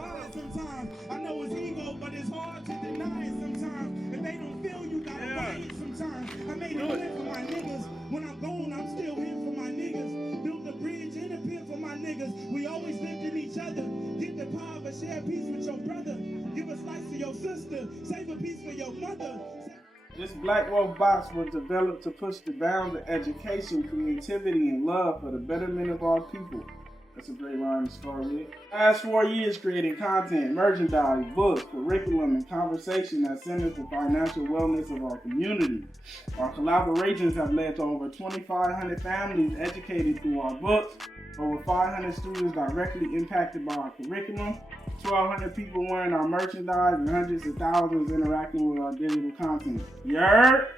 side sometimes. I know it's ego, but it's hard to deny it sometimes. If they don't feel you, gotta wait sometimes. I made a plan for my niggas. When I'm gone, I'm still here for my niggas. Built a bridge and a pier for my niggas. We always lifting each other. Get the power, but share a piece with your brother. Give a slice to your sister. Save a piece for your mother. This Black Wealth box was developed to push the bounds of education, creativity, and love for the betterment of our people. That's a great line to start with. Last 4 years creating content, merchandise, books, curriculum, and conversation that centers the financial wellness of our community. Our collaborations have led to over 2,500 families educated through our books, over 500 students directly impacted by our curriculum, 1,200 people wearing our merchandise, and hundreds of thousands interacting with our digital content. You heard?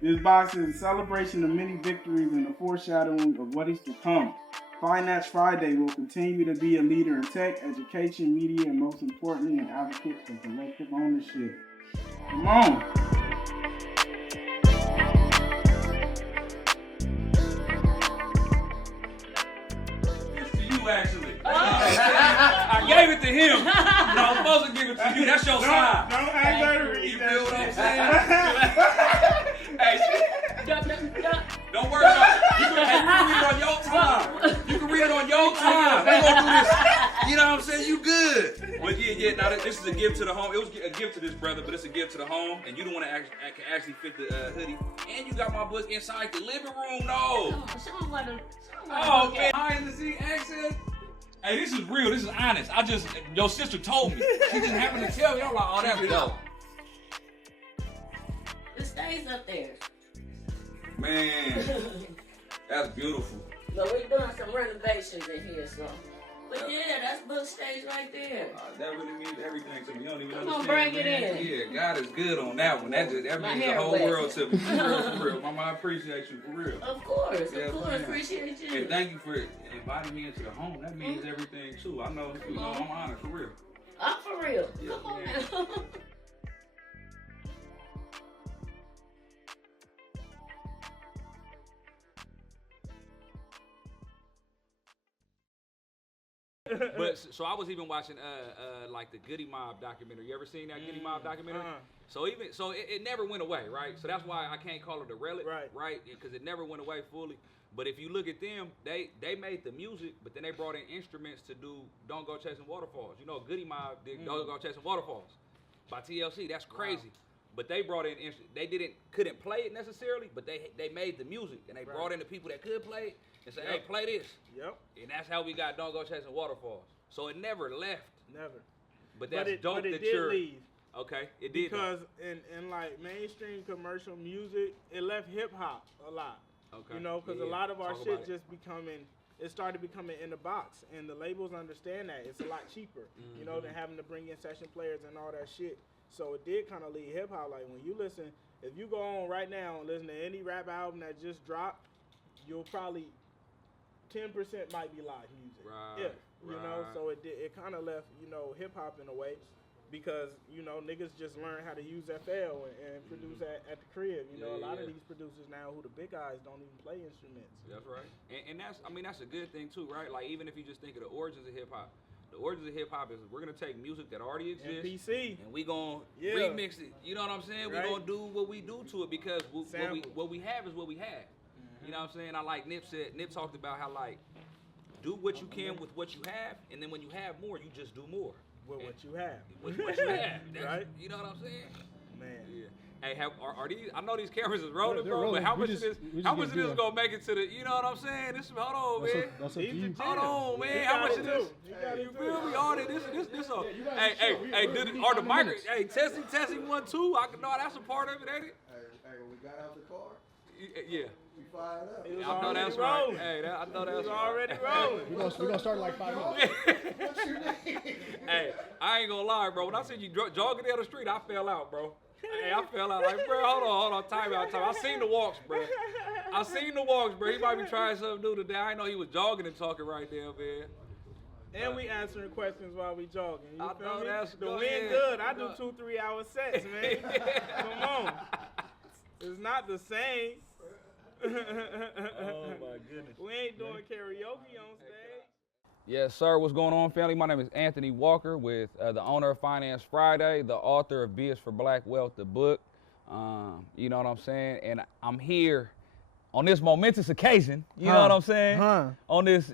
This box is a celebration of many victories and a foreshadowing of what is to come. Finance Friday will continue to be a leader in tech, education, media, and most importantly, an advocate for collective ownership. Come on. It's to you, actually. I gave it to him. No, I'm supposed to give it to you. That's your side. Don't ask her to read You that feel what I'm shit. saying? Hey, don't worry about it. You can read it on your time. You can read it on your time. We gonna do this. You know what I'm saying? You good. But yeah. Now this is a gift to the home. It was a gift to this brother, but it's a gift to the home. And you don't want to actually fit the hoodie. And you got my book inside the living room. No. Show them what Oh man, behind the scene access. Hey, this is real. This is honest. Your sister told me. She just happened to tell me. I'm like, oh, that's dope. It stays up there. Man, that's beautiful. But we're doing some renovations in here, so. But yeah, that's book stage right there. That really means everything to me. You don't even Come on, understand. bring it in. Yeah, God is good on that one. That means the whole world to me. For real. Mama, I appreciate you, for real. Of course, Yeah, of course. man. Appreciate you. And thank you for inviting me into the home. That means everything, too. I know, I'm honored, for real. I'm for real. Yeah, Come on man. now. But so I was even watching like the Goody Mob documentary. You ever seen that Goody Mob documentary? So it never went away, right? So that's why I can't call it a relic, right? Because it never went away fully. But if you look at them, they made the music, but then they brought in instruments to do "Don't Go Chasing Waterfalls." You know, Goody Mob did "Don't Go Chasing Waterfalls" by TLC. That's crazy. Wow. But they brought in they couldn't play it necessarily, but they made the music and they brought in the people that could play it and said, hey, play this. Yep. And that's how we got "Don't Go Chasing Waterfalls." So it never left. Never. But that's dope but it that did you're leave. Okay, it did. Because in like mainstream commercial music, it left hip hop a lot. Okay. You know, because a lot of our shit just it started becoming in the box, and the labels understand that it's a lot cheaper, you know, than having to bring in session players and all that shit. So it did kind of leave hip hop. Like when you listen, if you go on right now and listen to any rap album that just dropped, you'll probably 10% might be live music. Right. You know, so it kind of left, you know, hip hop in a way. Because, you know, niggas just learn how to use FL and produce at the crib. You know, a lot of these producers now who the big guys don't even play instruments. That's right. And that's a good thing too, right? Like even if you just think of the origins of hip hop, the origins of hip hop is we're gonna take music that already exists and we gonna remix it. You know what I'm saying? We're gonna do what we do to it because what we have is what we have. You know what I'm saying? I like Nip talked about how like do what you can with what you have, and then when you have more, you just do more. With what you have. With what you have. Right? You know what I'm saying? Man. Yeah. Hey, are these? I know these cameras is rolling, bro. But how much of this gonna make it to the? You know what I'm saying? Hold on, man. Hold on, man. How much of this? You feel me? All this. Hey. Are the microphones? Hey, testing 1 2. No, that's a part of it, ain't it? Hey, when we got out the car. Yeah. We fired up. I know that's right. Hey, I know that's already rolling. We're gonna start like 5 minutes. What's your name? Hey, I ain't gonna lie, bro. When I seen you jogging down the street, I fell out, bro. Hey, I fell out. Like, bro, hold on. Time out. I seen the walks, bro. He might be trying something new today. I didn't know he was jogging and talking right there, man. And we answering questions while we jogging. You I feel know me? that's the wind good. I do 2-3 hour sets, man. Come on. It's not the same. Oh my goodness. We ain't doing karaoke on stage. Yes, sir. What's going on, family? My name is Anthony Walker with the owner of Finance Friday, the author of B is for Black Wealth, the book. You know what I'm saying? And I'm here on this momentous occasion, you know what I'm saying? On this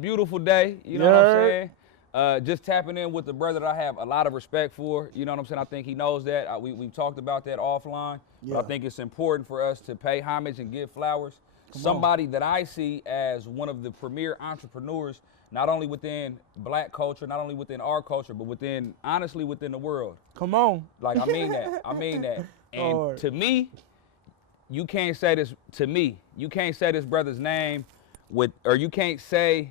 beautiful day, you know what I'm saying? Just tapping in with the brother that I have a lot of respect for, you know what I'm saying? I think he knows that. We've talked about that offline, but I think it's important for us to pay homage and give flowers. Somebody that I see as one of the premier entrepreneurs, not only within black culture, not only within our culture, but within, honestly, within the world. Come on. Like, I mean that. I mean that. And to me, you can't say this, you can't say this brother's name or you can't say,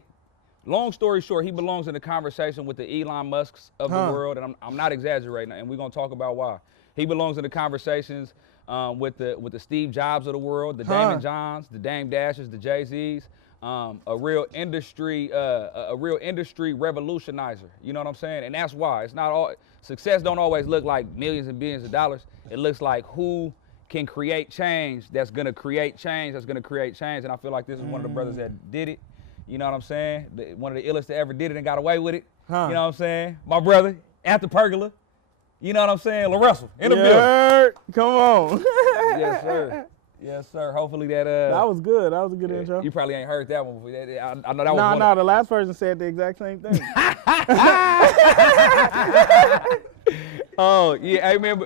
long story short, he belongs in the conversation with the Elon Musks of the world, and I'm not exaggerating, and we're gonna talk about why. He belongs in the conversations with the Steve Jobs of the world, the Damon Johns, the Dame Dashes, the Jay-Z's, a real industry revolutionizer. You know what I'm saying? And that's why it's not all success. Don't always look like millions and billions of dollars. It looks like who can create change. That's gonna create change. That's gonna create change. And I feel like this is one of the brothers that did it. You know what I'm saying? One of the illest that ever did it and got away with it. You know what I'm saying? My brother, after Pergola. You know what I'm saying? Larussell in the building. Come on. Yes, sir. Yes, sir. Hopefully that that was good. That was a good intro. You probably ain't heard that one before. I know that was No, the last person said the exact same thing. Oh, yeah. Hey, man,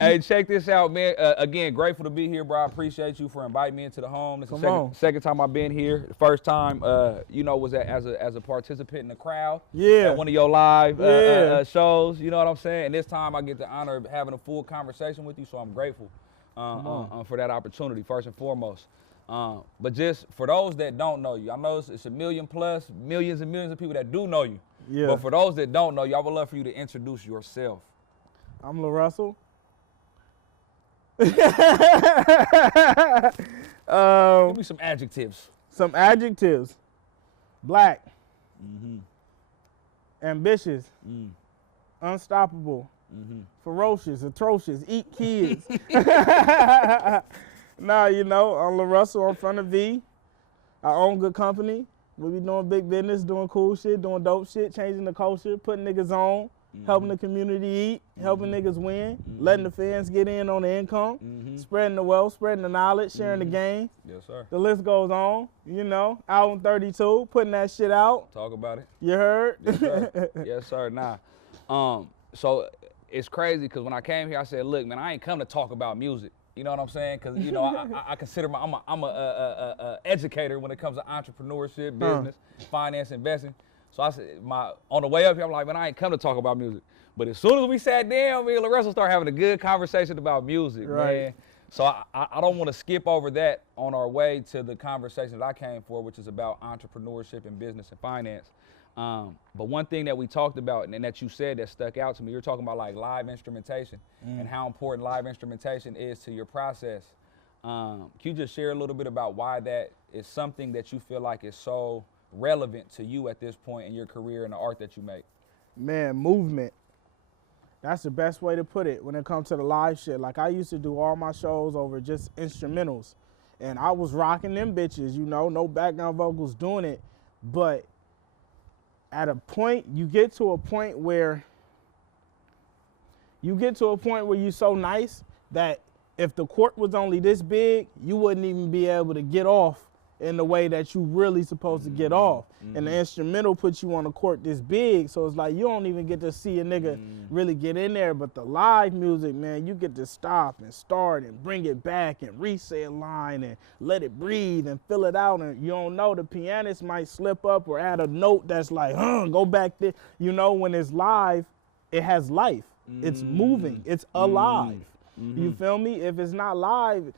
hey, check this out, man. Again, grateful to be here, bro. I appreciate you for inviting me into the home. This is the second time I've been here. The first time, you know, was as a participant in the crowd. Yeah. At one of your live shows. You know what I'm saying? And this time I get the honor of having a full conversation with you, so I'm grateful for that opportunity, first and foremost. But just for those that don't know you, I know it's a million plus, millions and millions of people that do know you. Yeah. But for those that don't know you, I would love for you to introduce yourself. I'm Larussell. Give me some adjectives. Some adjectives. Black. Ambitious. Unstoppable. Ferocious. Atrocious. Eat kids. Nah, you know, I'm Larussell. I'm from the V. I own good company. We be doing big business, doing cool shit, doing dope shit, changing the culture, putting niggas on, helping the community eat, helping niggas win, letting the fans get in on the income, spreading the wealth, spreading the knowledge, sharing the game. Yes, sir. The list goes on, you know. Album 32, putting that shit out. Talk about it. You heard? Yes, sir. Yes, sir. Nah. So it's crazy because when I came here, I said, look, man, I ain't come to talk about music. You know what I'm saying? Because, you know, I consider I'm a educator when it comes to entrepreneurship, business, finance, investing. So I said, on the way up here, I'm like, man, I ain't come to talk about music. But as soon as we sat down, me and Larussell started having a good conversation about music, man. So I don't want to skip over that on our way to the conversation that I came for, which is about entrepreneurship and business and finance. But one thing that we talked about and that you said that stuck out to me, you're talking about like live instrumentation and how important live instrumentation is to your process. Can you just share a little bit about why that is something that you feel like is so relevant to you at this point in your career and the art that you make? Man, movement. That's the best way to put it when it comes to the live shit. Like, I used to do all my shows over just instrumentals. And I was rocking them bitches, you know, no background vocals doing it. But at a point, you get to a point where you're so nice that if the court was only this big, you wouldn't even be able to get off in the way that you really supposed to get off. And the instrumental puts you on a court this big, so it's like you don't even get to see a nigga really get in there. But the live music, man, you get to stop and start and bring it back and reset a line and let it breathe and fill it out. And you don't know, the pianist might slip up or add a note that's like, go back there. You know, when it's live, it has life. It's moving. It's alive. You feel me? If it's not live,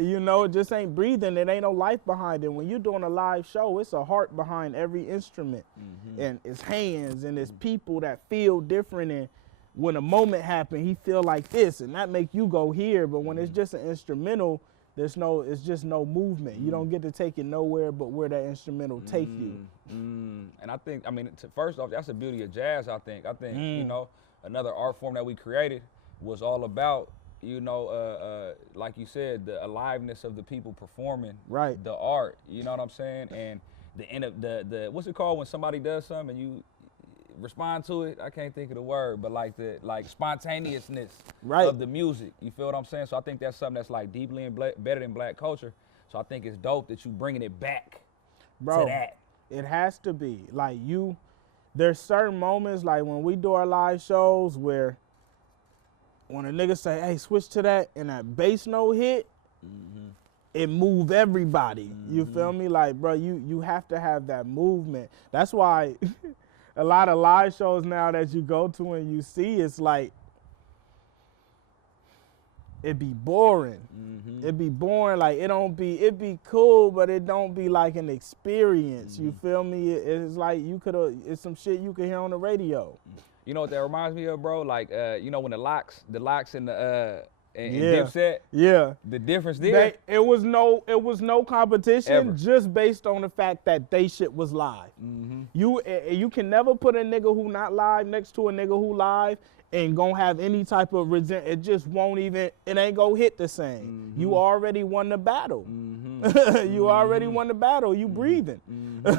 you know, it just ain't breathing. It ain't no life behind it. When you're doing a live show, it's a heart behind every instrument. And it's hands and it's people that feel different. And when a moment happens, he feel like this and that make you go here. But when it's just an instrumental, it's just no movement. You don't get to take it nowhere but where that instrumental take you. And I think, I mean, first off, that's the beauty of jazz, I think. You know, another art form that we created was all about, you know, like you said, the aliveness of the people performing the art, you know what I'm saying? And the end of the what's it called when somebody does something and you respond to it? I can't think of the word, but like the spontaneousness of the music. You feel what I'm saying? So I think that's something that's like deeply embedded in black culture. So I think it's dope that you bringing it back to that. It has to be. Like there's certain moments like when we do our live shows where when a nigga say, hey, switch to that and that bass note hit, it move everybody. You feel me? Like, bro, you have to have that movement. That's why a lot of live shows now that you go to and you see, it's like, it be boring. It be boring. Like, it be cool, but it don't be like an experience. You feel me? It's like it's some shit you could hear on the radio. You know what that reminds me of, bro? Like, you know when the locks and the and Dipset. Yeah. The difference there. It was no competition Ever. just based on the fact that they shit was live. You can never put a nigga who not live next to a nigga who live and gonna have any type of resent. It just won't even, it ain't gonna hit the same. You already won the battle. You already won the battle. You breathing. Nah,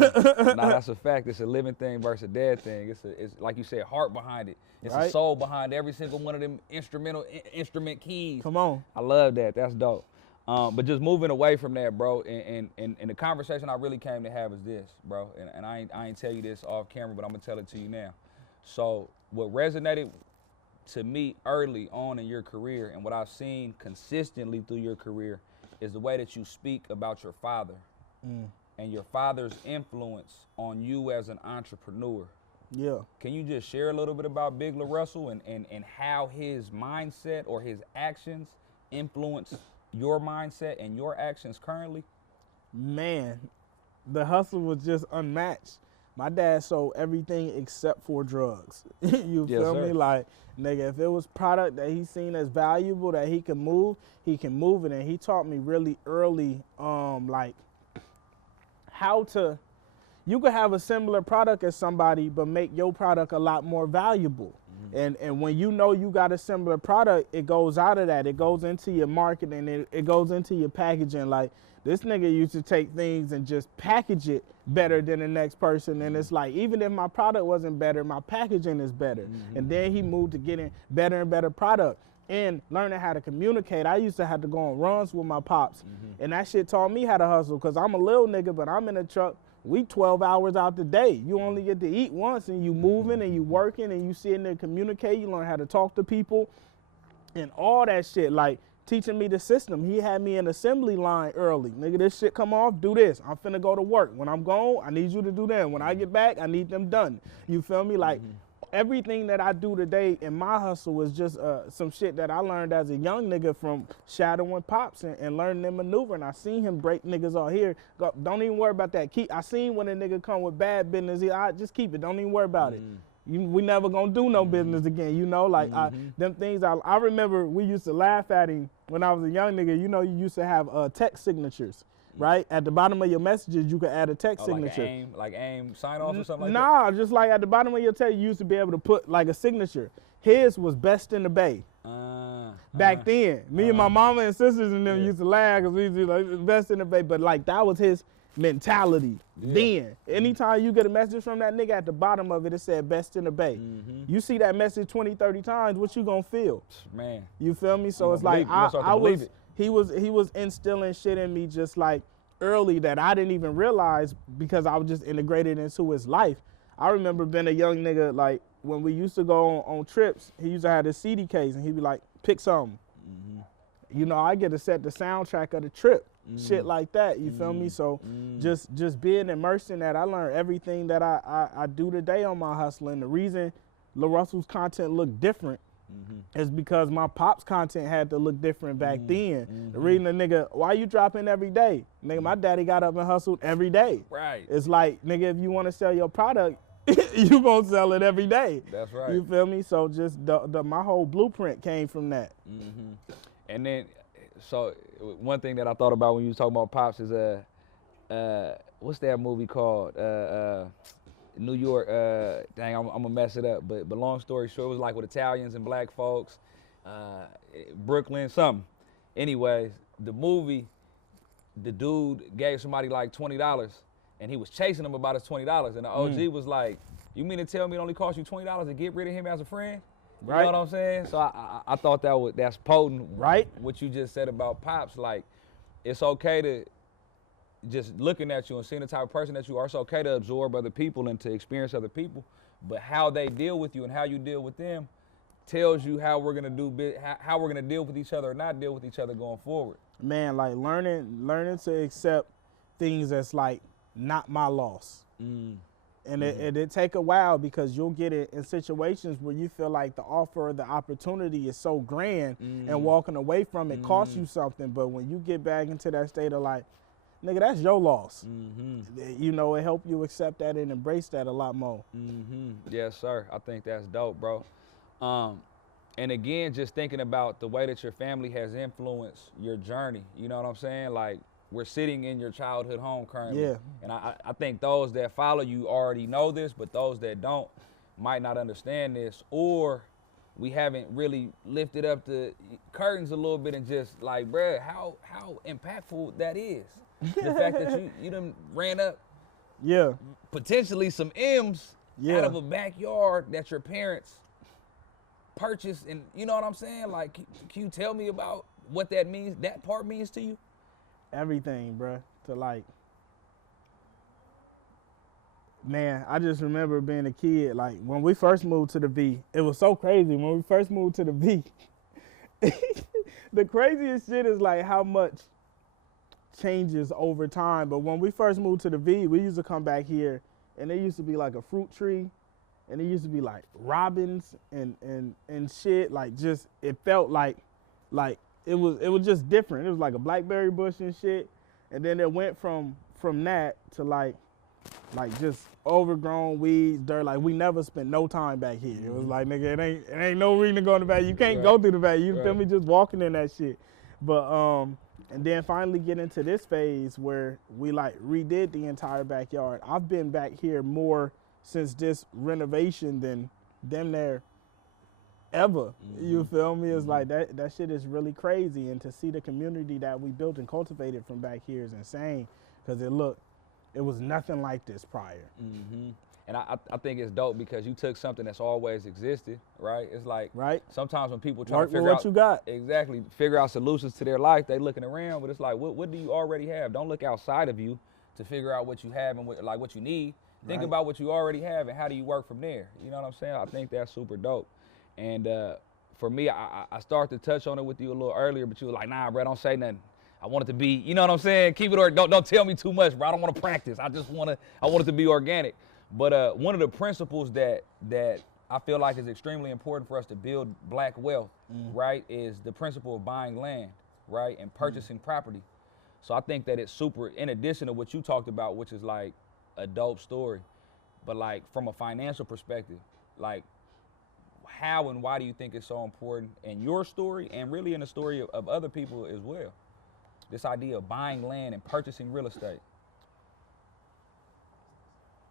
that's a fact. It's a living thing versus a dead thing. It's like you said, heart behind it. It's a soul behind every single one of them instrument keys. Come on. I love that. That's dope. But just moving away from that, bro, and the conversation I really came to have is this, bro. And I ain't tell you this off camera, but I'm gonna tell it to you now. So what resonated to me early on in your career and what I've seen consistently through your career is the way that you speak about your father and your father's influence on you as an entrepreneur. Yeah. Can you just share a little bit about Big Larussell and how his mindset or his actions influence your mindset and your actions currently? Man, the hustle was just unmatched. My dad sold everything except for drugs. You feel me? Like, nigga, if it was product that he seen as valuable that he can move it. And he taught me really early, like, how to, you could have a similar product as somebody, but make your product a lot more valuable. And when you know you got a similar product, it goes out of that. It goes into your marketing, it goes into your packaging. Like, this nigga used to take things and just package it better than the next person. And it's like, even if my product wasn't better, my packaging is better. And then he moved to getting better and better product and learning how to communicate. I used to have to go on runs with my pops. And that shit taught me how to hustle, because I'm a little nigga, but I'm in a truck. We 12 hours out the day. You only get to eat once, and you moving and you working and you sitting there communicate. You learn how to talk to people and all that shit. Like, teaching me the system. He had me in assembly line early. Nigga, this shit come off, do this. I'm finna go to work. When I'm gone, I need you to do that. When I get back, I need them done. You feel me? Like, everything that I do today in my hustle is just some shit that I learned as a young nigga from shadowing pops and learning them maneuver. And I seen him break niggas out here. Don't even worry about that. I seen when a nigga come with bad business, I just keep it. Don't even worry about it. We never gonna do no business again, you know? Like, them things, I remember we used to laugh at him when I was a young nigga. You know, you used to have text signatures, right? At the bottom of your messages, you could add a text signature. Like AIM sign off or something like that? Nah, just like at the bottom of your text, you used to be able to put like a signature. His was best in the Bay. Back then. Me and my mama and sisters and them used to laugh because we used to be like, best in the Bay. But like, that was his mentality then. Anytime you get a message from that nigga, at the bottom of it, it said best in the Bay. You see that message 20, 30 times, what you gonna feel? Man. You feel me? So it's like, he was instilling shit in me just like early that I didn't even realize because I was just integrated into his life. I remember being a young nigga, like when we used to go on trips, he used to have this CD case and he'd be like, pick something. You know, I get to set the soundtrack of the trip. Shit like that, you feel me? So just being immersed in that, I learned everything that I do today on my hustling. The reason Larussell's content looked different is because my pop's content had to look different back then. The reason the nigga, why you dropping every day? Nigga, my daddy got up and hustled every day. Right. It's like, nigga, if you want to sell your product, you gonna sell it every day. That's right. You feel me? So just my whole blueprint came from that. And then, so one thing that I thought about when you was talking about pops is what's that movie called? New York. Dang, I'm gonna mess it up. But long story short, it was like with Italians and black folks, Brooklyn, something. Anyways, the movie, the dude gave somebody like $20, and he was chasing him about his $20. And the OG was like, you mean to tell me it only cost you $20 to get rid of him as a friend? You know what I'm saying? So I thought that's potent. Right. What you just said about Pops, like, it's okay to, just looking at you and seeing the type of person that you are, it's okay to absorb other people and to experience other people, but how they deal with you and how you deal with them tells you how we're gonna how we're gonna deal with each other or not deal with each other going forward. Man, like learning to accept things that's like not my loss. And it take a while, because you'll get it in situations where you feel like the offer or the opportunity is so grand and walking away from it costs you something. But when you get back into that state of like, nigga, that's your loss. You know, it help you accept that and embrace that a lot more. Yes, sir. I think that's dope, bro. And again, just thinking about the way that your family has influenced your journey. You know what I'm saying? Like, we're sitting in your childhood home currently. Yeah. And I think those that follow you already know this, but those that don't might not understand this, or we haven't really lifted up the curtains a little bit and just like, bruh, how impactful that is. The fact that you done ran up potentially some M's out of a backyard that your parents purchased, and you know what I'm saying? Like, can you tell me about what that means, that part means to you? Everything, bruh. To like, man, I just remember being a kid, like when we first moved to the V, it was so crazy. When we first moved to the V, the craziest shit is like how much changes over time. But when we first moved to the V, we used to come back here and there used to be like a fruit tree, and it used to be like robins and shit. Like, just, it felt like it was just different. It was like a blackberry bush and shit. And then it went from that to like just overgrown weeds, dirt. Like, we never spent no time back here. It was like, nigga, it ain't no reason to go in the back. You can't go through the back. You feel me? Just walking in that shit. But and then finally get into this phase where we like redid the entire backyard. I've been back here more since this renovation than damn near ever. You feel me? It's like that shit is really crazy, and to see the community that we built and cultivated from back here is insane, because it was nothing like this prior. And I think it's dope because you took something that's always existed, right? It's like, sometimes when people try to figure out what you got, figure out solutions to their life, they looking around, but it's like, what do you already have? Don't look outside of you to figure out what you have and what you need. Think about what you already have and how do you work from there. You know what I'm saying? I think that's super dope. And for me, I started to touch on it with you a little earlier, but you were like, nah, bro, don't say nothing. I want it to be, you know what I'm saying? Keep it, or don't tell me too much, bro. I don't want to practice. I want it to be organic. But one of the principles that I feel like is extremely important for us to build black wealth, right, is the principle of buying land, right, and purchasing property. So I think that it's super, in addition to what you talked about, which is like a dope story, but like from a financial perspective, like how and why do you think it's so important in your story and really in the story of other people as well? This idea of buying land and purchasing real estate.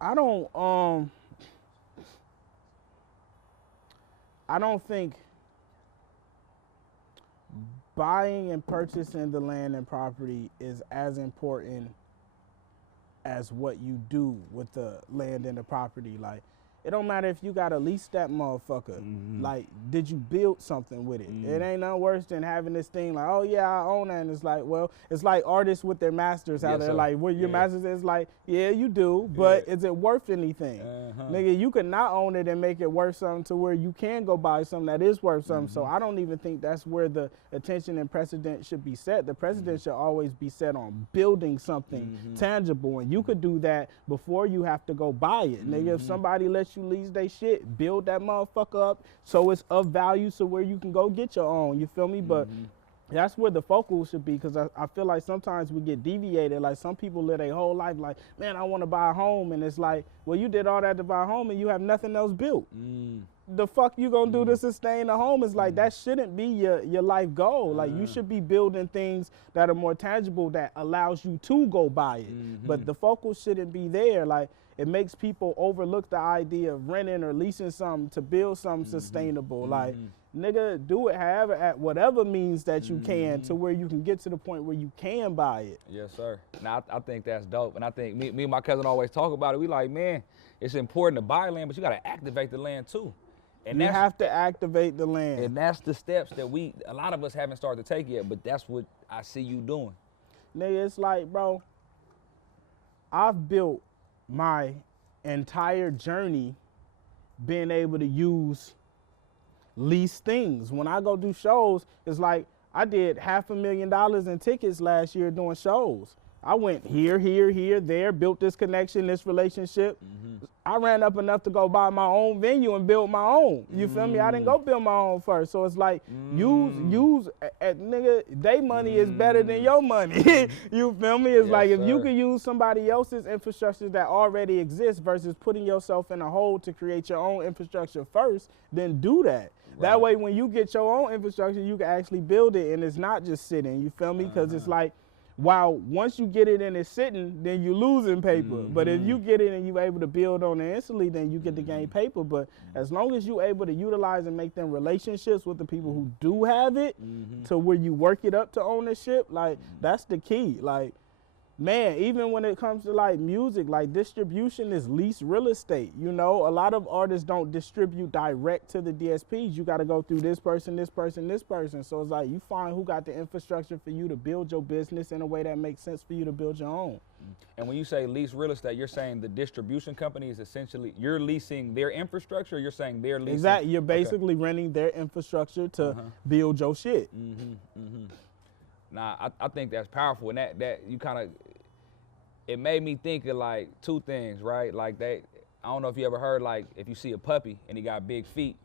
I don't think buying and purchasing the land and property is as important as what you do with the land and the property. Like, it don't matter if you gotta lease that motherfucker. Like, did you build something with it? It ain't nothing worse than having this thing like, oh yeah, I own that. And it's like, well, it's like artists with their masters out there. Like, what your masters is like, yeah, you do, but is it worth anything? Nigga, you could not own it and make it worth something to where you can go buy something that is worth something. So I don't even think that's where the attention and precedent should be set. The precedent should always be set on building something tangible, and you could do that before you have to go buy it. Nigga, if somebody lets you lease they shit, build that motherfucker up so it's of value so where you can go get your own, you feel me? But that's where the focus should be, because I feel like sometimes we get deviated. Like, some people live their whole life like, man, I want to buy a home, and it's like, well, you did all that to buy a home and you have nothing else built. The fuck you gonna do to sustain a home? Is like, that shouldn't be your life goal. Like, you should be building things that are more tangible that allows you to go buy it. But the focus shouldn't be there. Like, it makes people overlook the idea of renting or leasing something to build something sustainable. Like, nigga, do it however, at whatever means that you can, to where you can get to the point where you can buy it. Yes, sir. Now, I think that's dope. And I think me and my cousin always talk about it. We like, man, it's important to buy land, but you got to activate the land too. And You have to activate the land. And that's the steps that a lot of us haven't started to take yet, but that's what I see you doing. Nigga, it's like, bro, I've built my entire journey being able to use lease things. When I go do shows, it's like I did $500,000 in tickets last year doing shows. I went here, there, built this connection, this relationship. I ran up enough to go buy my own venue and build my own. You feel me? I didn't go build my own first. So it's like, use nigga, they money is better than your money. You feel me? It's like, if you could use somebody else's infrastructure that already exists versus putting yourself in a hole to create your own infrastructure first, then do that. That way, when you get your own infrastructure, you can actually build it, and it's not just sitting. You feel me? Because it's like, while once you get it and it's sitting, then you losing paper. But if you get it and you're able to build on it instantly, then you get to gain paper. But as long as you're able to utilize and make them relationships with the people who do have it, to where you work it up to ownership, like, that's the key. Like, man, even when it comes to like music, like distribution is lease real estate. You know, a lot of artists don't distribute direct to the DSPs. You got to go through this person, this person, this person. So it's like, you find who got the infrastructure for you to build your business in a way that makes sense for you to build your own. And when you say lease real estate, you're saying the distribution company is essentially, you're leasing their infrastructure, or you're saying they're leasing? Exactly. You're basically renting their infrastructure to build your shit. Nah, I think that's powerful, and that you kind of, it made me think of like two things, right? Like I don't know if you ever heard, like, if you see a puppy and he got big feet,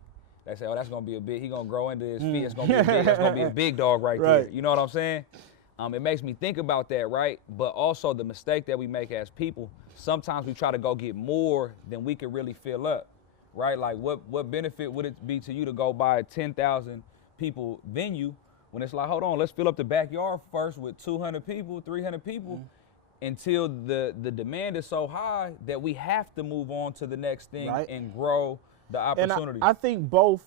they say, oh, that's gonna be he gonna grow into his feet. It's gonna be that's gonna be a big dog right there. You know what I'm saying? It makes me think about that, right? But also the mistake that we make as people, sometimes we try to go get more than we can really fill up, right? Like, what benefit would it be to you to go buy a 10,000 people venue when it's like, hold on, let's fill up the backyard first with 200 people, 300 people, until the demand is so high that we have to move on to the next thing and grow the opportunity. And I think both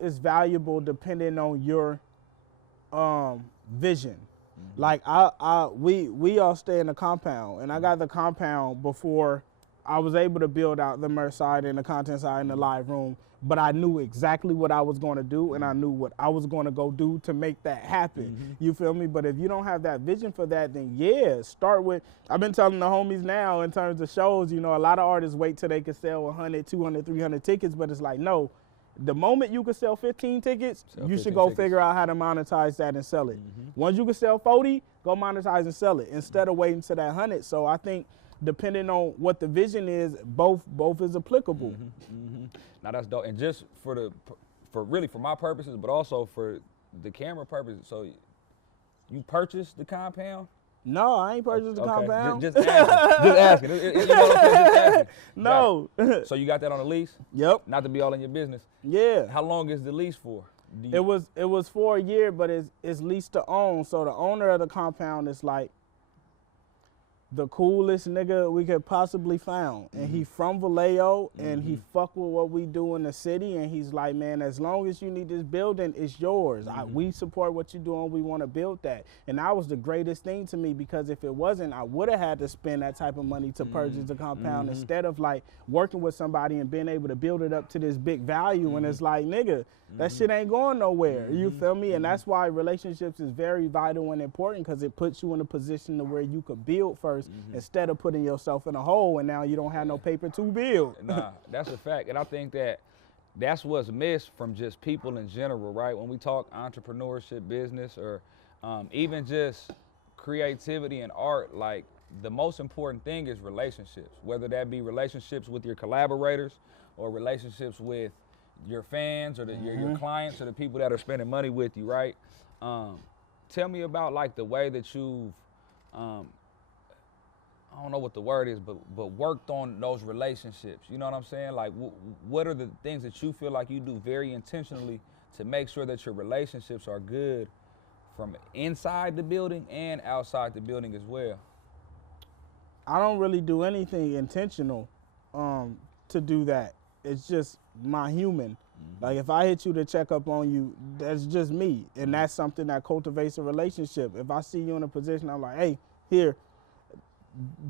is valuable depending on your vision. Like we all stay in the compound, and I got the compound before I was able to build out the merch side and the content side and the live room. But I knew exactly what I was going to do, and I knew what I was going to go do to make that happen. You feel me? But if you don't have that vision for that, then yeah, start with, I've been telling the homies now in terms of shows, you know, a lot of artists wait till they can sell 100, 200, 300 tickets, but it's like, no, the moment you can sell 15 tickets, you should go figure out how to monetize that and sell it. Once you can sell 40, go monetize and sell it instead of waiting to that 100. So I think depending on what the vision is, both is applicable. Now that's dope. And just for my purposes, but also for the camera purposes. So you purchased the compound? No, I ain't purchased the compound. Just asking. You know what I'm saying? Just asking. No. So you got that on a lease? Yep. Not to be all in your business. Yeah. How long is the lease for? It was for a year, but it's leased to own. So the owner of the compound is like the coolest nigga we could possibly found. And he from Vallejo, and he fuck with what we do in the city, and he's like, man, as long as you need this building, it's yours. We support what you're doing, we want to build that. And that was the greatest thing to me, because if it wasn't, I would have had to spend that type of money to purchase the compound instead of like working with somebody and being able to build it up to this big value. And it's like, nigga, that shit ain't going nowhere. You feel me? And that's why relationships is very vital and important, because it puts you in a position to where you could build first instead of putting yourself in a hole and now you don't have no paper to build. Nah, that's a fact. And I think that's what's missed from just people in general, right? When we talk entrepreneurship, business, or even just creativity and art, like the most important thing is relationships, whether that be relationships with your collaborators or relationships with your fans or your clients or the people that are spending money with you, right? Tell me about like the way that you've, I don't know what the word is, but worked on those relationships. You know what I'm saying? Like, what are the things that you feel like you do very intentionally to make sure that your relationships are good from inside the building and outside the building as well? I don't really do anything intentional to do that. It's just my human. Like if I hit you to check up on you, that's just me. And that's something that cultivates a relationship. If I see you in a position, I'm like, hey, here,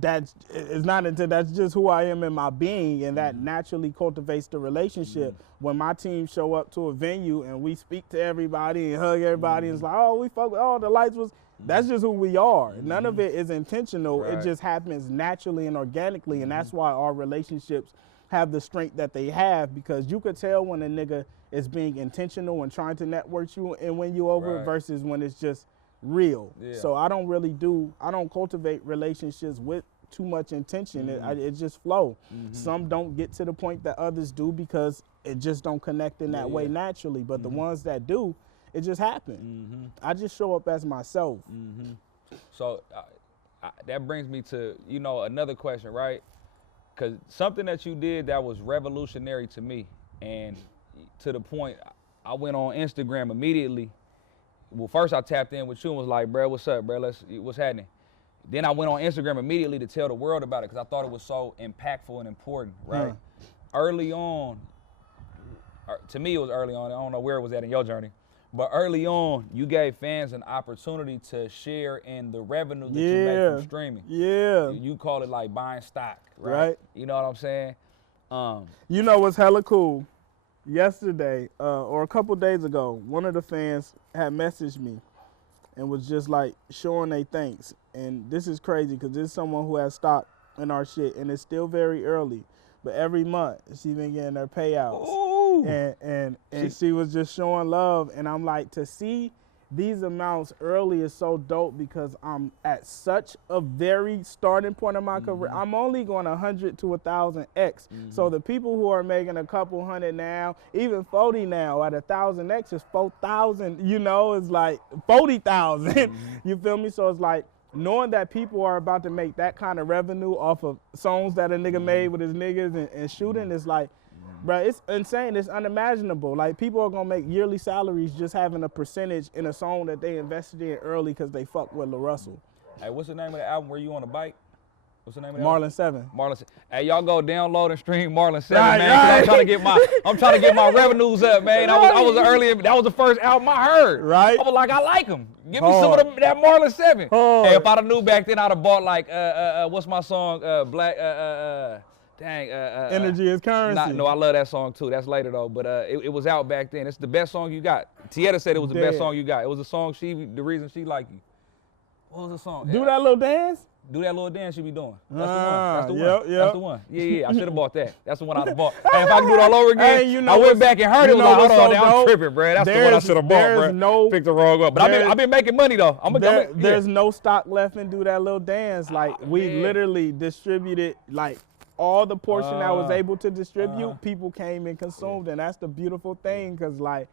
that's just who I am in my being, and that naturally cultivates the relationship. When my team show up to a venue and we speak to everybody and hug everybody, and it's like, oh, we fuck with, oh, the lights was, that's just who we are. None of it is intentional. It just happens naturally and organically, and that's why our relationships have the strength that they have, because you could tell when a nigga is being intentional and trying to network you and win you over versus when it's just real. So I don't cultivate relationships with too much intention. It just flow. Some don't get to the point that others do because it just don't connect in that way naturally, but the ones that do, it just happen. I just show up as myself. So that brings me to, another question, right? Because something that you did that was revolutionary to me, and to the point I went on Instagram immediately. Well, first I tapped in with you and was like, bro, what's up, bro? What's happening? Then I went on Instagram immediately to tell the world about it because I thought it was so impactful and important, right? Early on, to me it was early on. I don't know where it was at in your journey. But early on, you gave fans an opportunity to share in the revenue that you make from streaming. You call it like buying stock, right? You know what I'm saying? You know what's hella cool? Yesterday, or a couple days ago, one of the fans had messaged me and was just like showing they thanks. And this is crazy because this is someone who has stock in our shit, and it's still very early. But every month, she been getting her payouts. Ooh. And she was just showing love. And I'm like, to see these amounts early is so dope because I'm at such a very starting point of my career. I'm only going 100 to 1,000x. So the people who are making a couple hundred now, even 40 now at 1,000x is 4,000, it's like 40,000. You feel me? So it's like, knowing that people are about to make that kind of revenue off of songs that a nigga made with his niggas and shooting is like, bro, it's insane. It's unimaginable. Like, people are gonna make yearly salaries just having a percentage in a song that they invested in early because they fuck with Larussell. Hey, what's the name of the album where you on a bike? What's the name of that? Marlon 7. Marlon 7. Hey, y'all go download and stream Marlon 7, man. I'm trying to get my revenues up, man. I was that was the first album I heard. Right. I was like, I like him. Give me some of that Marlon 7. Hey, if I'd have knew back then, I'd have bought like what's my song? Energy is currency. No, I love that song too. That's later though, but it was out back then. It's the best song you got. Tieta said it was the best song you got. It was a song the reason she liked you. What was the song? Do That Little Dance? Do That Little Dance she be doing. That's the one. That's the one. Yeah. I should have bought that. That's the one I'd have bought. And if I could do it all over again, I went back and heard it. Was like, hold on, I'm tripping, bro. That's the one I should have bought, bro. Picked the wrong one. But I've been making money though. There's no stock left in Do That Little Dance. Like we literally distributed like all the portion I was able to distribute. People came and consumed, and that's the beautiful thing, because like,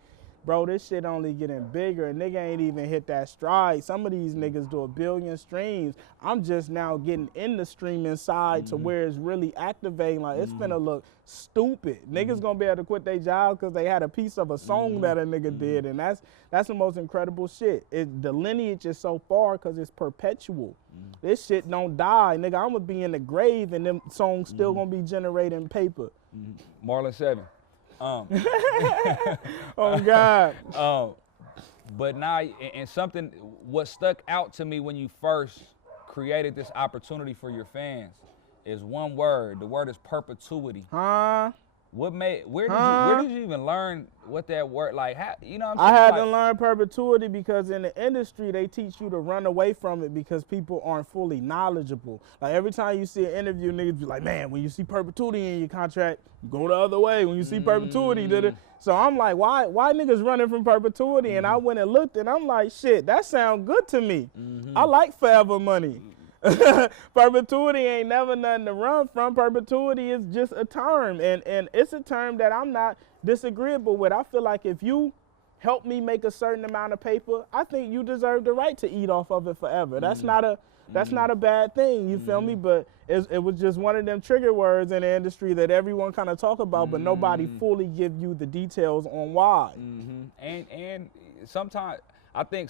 bro, this shit only getting bigger. A nigga ain't even hit that stride. Some of these niggas do 1 billion streams. I'm just now getting in the streaming side to where it's really activating. Like, it's finna look stupid. Niggas gonna be able to quit their job because they had a piece of a song that a nigga did, and that's the most incredible shit. The lineage is so far because it's perpetual. This shit don't die, nigga. I'm gonna be in the grave, and them songs still gonna be generating paper. Marlon 7. Oh God. But now, and something, what stuck out to me when you first created this opportunity for your fans is one word. The word is perpetuity. Where did you even learn what that word, like, how, you know what I'm saying? I had to learn perpetuity because in the industry, they teach you to run away from it because people aren't fully knowledgeable. Like, every time you see an interview, niggas be like, man, when you see perpetuity in your contract, go the other way. When you see perpetuity, So I'm like, why niggas running from perpetuity? And I went and looked, and I'm like, shit, that sound good to me. I like forever money. Perpetuity ain't never nothing to run from. Perpetuity is just a term, and it's a term that I'm not disagreeable with. I feel like if you help me make a certain amount of paper, I think you deserve the right to eat off of it forever. That's not a bad thing, you feel me? But it was just one of them trigger words in the industry that everyone kind of talk about, but nobody fully give you the details on why. And sometimes I think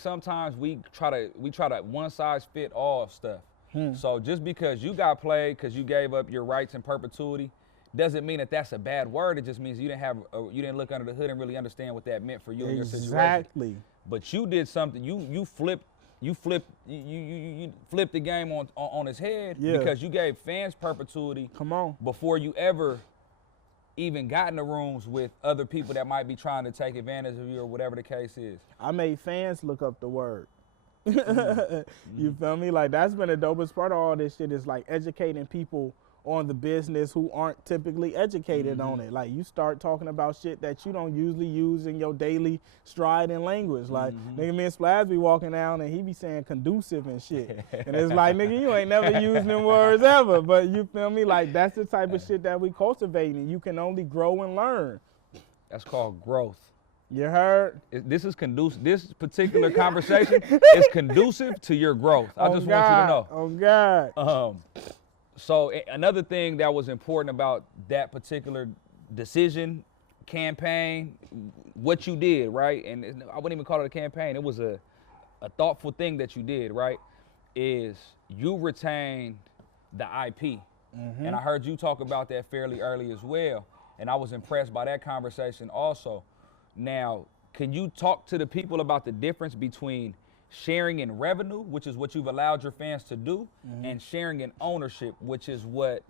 we try to one size fit all stuff. So just because you got played because you gave up your rights in perpetuity, doesn't mean that that's a bad word. It just means you didn't look under the hood and really understand what that meant for you and your situation. Exactly. But you did something. You flipped the game on its head because you gave fans perpetuity. Come on. Before you ever even got in the rooms with other people that might be trying to take advantage of you or whatever the case is. I made fans look up the word. You feel me? Like, that's been the dopest part of all this shit, is like educating people on the business who aren't typically educated on it. Like, you start talking about shit that you don't usually use in your daily stride and language. Like, nigga, me and Splash be walking down and he be saying conducive and shit. And it's like, nigga, you ain't never used them words ever. But you feel me? Like, that's the type of shit that we cultivating. You can only grow and learn. That's called growth. You heard? This is conducive. This particular conversation is conducive to your growth. I just want you to know. Oh, God. So another thing that was important about that particular decision, campaign, what you did, right? And I wouldn't even call it a campaign. It was a thoughtful thing that you did, right? Is you retained the IP. And I heard you talk about that fairly early as well. And I was impressed by that conversation also. Now, can you talk to the people about the difference between sharing in revenue, which is what you've allowed your fans to do, and sharing in ownership, which is what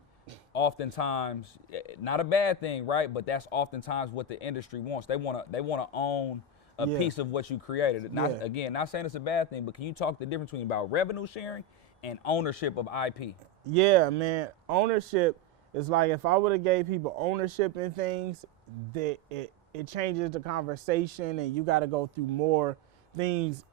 oftentimes, not a bad thing, right? But that's oftentimes what the industry wants. They want to own a piece of what you created. Again, not saying it's a bad thing, but can you talk the difference between about revenue sharing and ownership of IP? Yeah, man. Ownership is like, if I would have gave people ownership in things, that it changes the conversation, and you got to go through more things.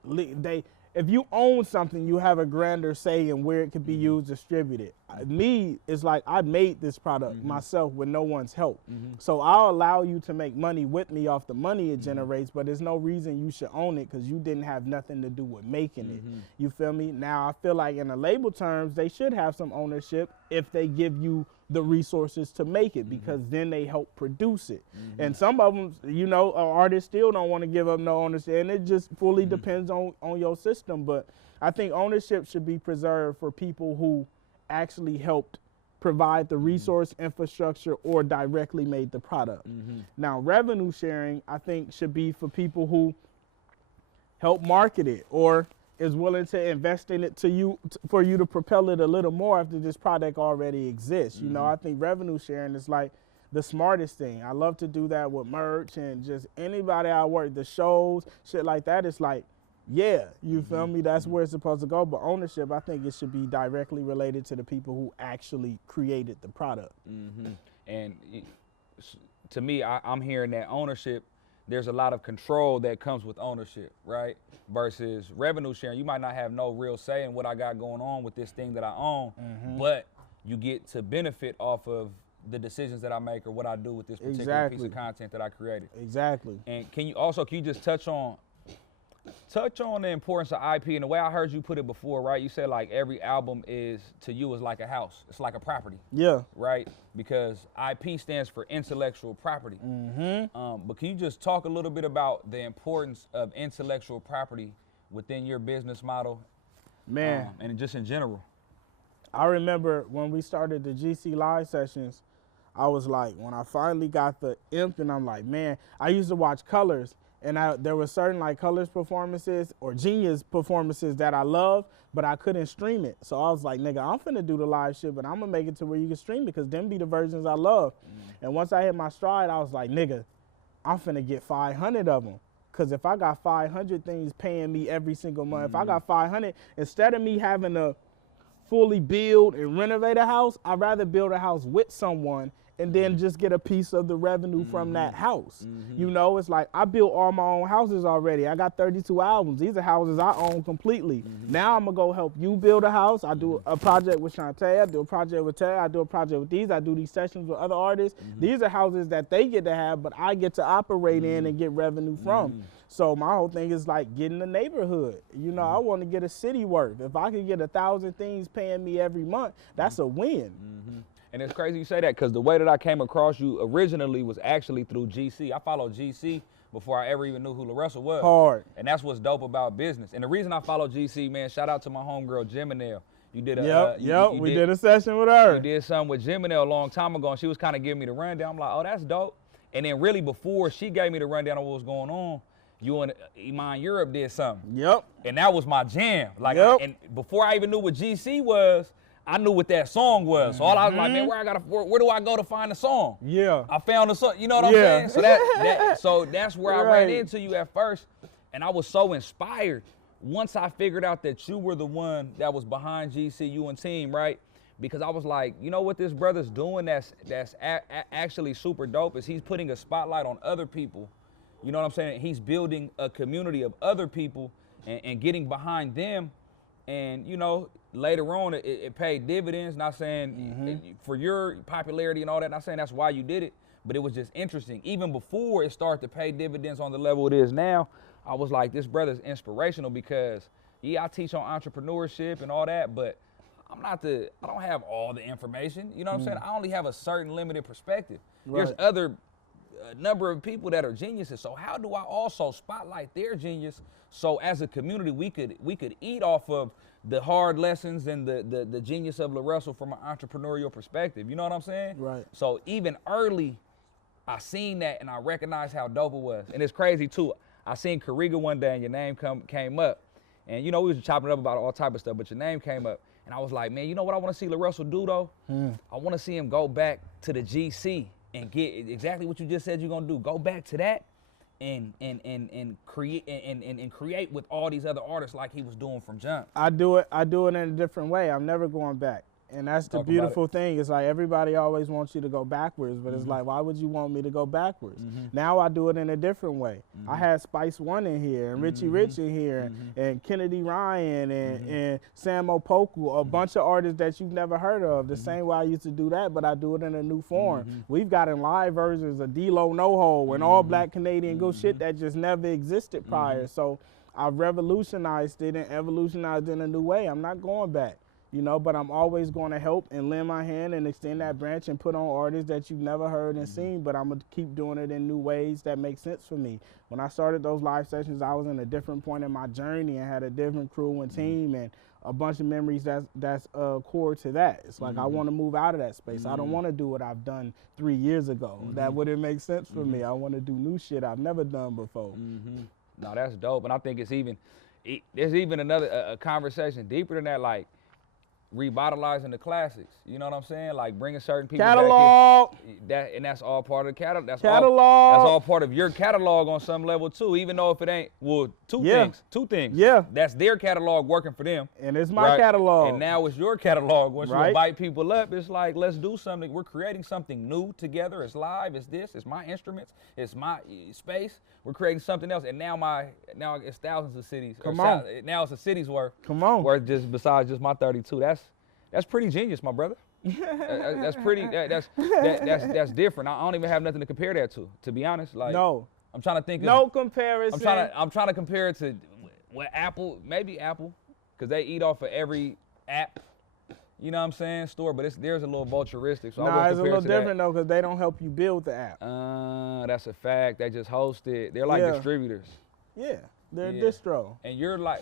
If you own something, you have a grander say in where it could be used, distributed. Me, it's like I made this product myself with no one's help. So I'll allow you to make money with me off the money it generates, but there's no reason you should own it because you didn't have nothing to do with making it. You feel me? Now, I feel like in the label terms, they should have some ownership if they give you the resources to make it, because then they help produce it. And some of them, you know, artists still don't want to give up no ownership, and it just fully depends on your system. But I think ownership should be preserved for people who actually helped provide the resource infrastructure or directly made the product. Now, revenue sharing, I think, should be for people who help market it or is willing to invest in it for you to propel it a little more after this product already exists. You know, I think revenue sharing is like the smartest thing. I love to do that with merch and just anybody I work, the shows, shit like that. It's like, yeah, you feel me? That's where it's supposed to go. But ownership, I think it should be directly related to the people who actually created the product. And to me, I'm hearing that ownership, there's a lot of control that comes with ownership, right? Versus revenue sharing. You might not have no real say in what I got going on with this thing that I own, but you get to benefit off of the decisions that I make or what I do with this particular piece of content that I created. Exactly. And can you just touch on the importance of IP? And the way I heard you put it before, right? You said like every album is, to you, is like a house. It's like a property. Yeah. Right? Because IP stands for intellectual property. But can you just talk a little bit about the importance of intellectual property within your business model? Man. And just in general. I remember when we started the GC live sessions, I was like, when I finally got the imp, and I'm like, man, I used to watch Colors. And there were certain like Colors performances or Genius performances that I love, but I couldn't stream it. So I was like, nigga, I'm finna do the live shit, but I'm gonna make it to where you can stream it because them be the versions I love. And once I hit my stride, I was like, nigga, I'm finna get 500 of them. Because if I got 500 things paying me every single month, if I got 500, instead of me having to fully build and renovate a house, I'd rather build a house with someone and then just get a piece of the revenue from that house. You know, it's like I built all my own houses already. I got 32 albums. These are houses I own completely. Now I'm gonna go help you build a house. I do a project with Shantae, I do a project with Tay, I do a project with these, I do these sessions with other artists. These are houses that they get to have, but I get to operate in and get revenue from. So my whole thing is like getting the neighborhood. You know, I want to get a city worth. If I could get 1,000 things paying me every month, that's a win. And it's crazy you say that because the way that I came across you originally was actually through GC. I followed GC before I ever even knew who Larussell was. Hard. And that's what's dope about business. And the reason I follow GC, man, shout out to my homegirl, Jiminelle. You did a Yep. We did a session with her. You did something with Gemini a long time ago, and she was kind of giving me the rundown. I'm like, oh, that's dope. And then really before she gave me the rundown of what was going on, you and Iman Europe did something. Yep. And that was my jam. Like, Yep. and before I even knew what GC was, I knew what that song was. So all I was like, man, where do I go to find the song? Yeah. I found the song. You know what I'm saying? So that's where I ran into you at first, and I was so inspired once I figured out that you were the one that was behind GCU and team, right? Because I was like, you know what this brother's doing that's actually super dope is he's putting a spotlight on other people. You know what I'm saying? He's building a community of other people and getting behind them. And, you know, later on, it paid dividends. Not saying for your popularity and all that, not saying that's why you did it, but it was just interesting. Even before it started to pay dividends on the level it is now, I was like, this brother's inspirational because, yeah, I teach on entrepreneurship and all that, but I don't have all the information. You know what I'm saying? I only have a certain limited perspective. Right. There's other number of people that are geniuses. So how do I also spotlight their genius so as a community we could eat off of the hard lessons and the genius of Larussell from an entrepreneurial perspective? You know what I'm saying? Right. So even early, I seen that and I recognized how dope it was. And it's crazy too. I seen Kariga one day and your name came up. And you know, we was chopping it up about all type of stuff, but your name came up. And I was like, man, you know what I want to see Larussell do though? I want to see him go back to the GC and get exactly what you just said you're gonna do. Go back to that and create with all these other artists like he was doing from jump. I do it in a different way. I'm never going back. And that's the beautiful thing. It's like everybody always wants you to go backwards, but it's like, why would you want me to go backwards? Now I do it in a different way. I had Spice One in here, and Richie Rich in here, and Kennedy Ryan, and Sam Opoku, a bunch of artists that you've never heard of. The same way I used to do that, but I do it in a new form. We've gotten live versions of D-Lo No Ho and all black Canadian good shit that just never existed prior. So I revolutionized it and evolutionized it in a new way. I'm not going back. You know, but I'm always going to help and lend my hand and extend that branch and put on artists that you've never heard and seen, but I'm going to keep doing it in new ways that make sense for me. When I started those live sessions, I was in a different point in my journey and had a different crew and team and a bunch of memories that's core to that. It's like I want to move out of that space. I don't want to do what I've done 3 years ago. That wouldn't make sense for me. I want to do new shit I've never done before. No, that's dope. And I think there's even another conversation deeper than that, like, revitalizing the classics, you know what I'm saying? Like bringing certain people catalog back in, and that's all part of the catalog. That's all part of your catalog on some level too. Even though if it ain't, two things. Yeah, that's their catalog working for them, and it's my catalog. And now it's your catalog. Once you invite people up, it's like let's do something. We're creating something new together. It's live. It's this. It's my instruments. It's my space. We're creating something else, and now it's thousands of cities. Come on. Now it's a city's worth. Come on. Worth just besides just my 32. That's pretty genius, my brother. That's pretty. That's different. I don't even have nothing to compare that to be honest. Like no. I'm trying to think. No comparison. I'm trying to compare it to what maybe Apple, because they eat off of every app. You know what I'm saying? Store, but there's a little vulturistic. So it's a little different though, because they don't help you build the app. That's a fact. They just host it. They're like distributors. Yeah, they're a distro. And you're like,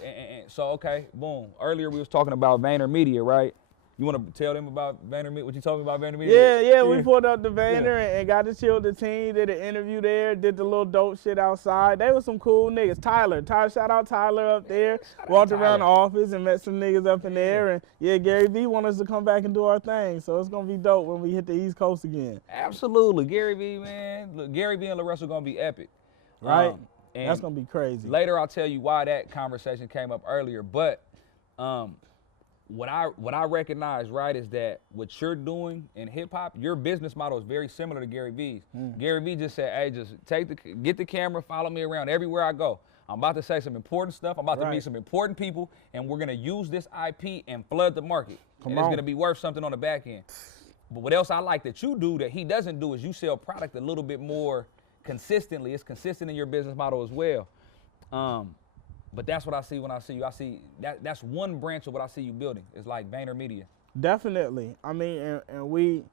so okay, boom. Earlier we was talking about VaynerMedia, right? You want to tell them about VaynerMedia? What you told me about VaynerMedia? Yeah. We pulled up the Vayner and got to chill with the team. Did an interview there. Did the little dope shit outside. They were some cool niggas. Tyler, shout out Tyler up there. Walked around the office and met some niggas up in there. And Gary V want us to come back and do our thing. So it's gonna be dope when we hit the East Coast again. Absolutely, Gary V, man. Look, Gary V and Larussell gonna be epic, right? And that's gonna be crazy. Later, I'll tell you why that conversation came up earlier, but. What I recognize, right, is that what you're doing in hip hop, your business model is very similar to Gary V's. Gary V just said, hey, just get the camera, follow me around everywhere I go. I'm about to say some important stuff. I'm about to meet some important people, and we're gonna use this IP and flood the market. It's gonna be worth something on the back end. But what else I like that you do that he doesn't do is you sell product a little bit more consistently. It's consistent in your business model as well. But that's what I see when I see you. I see that's one branch of what I see you building. It's like VaynerMedia. Definitely. I mean, and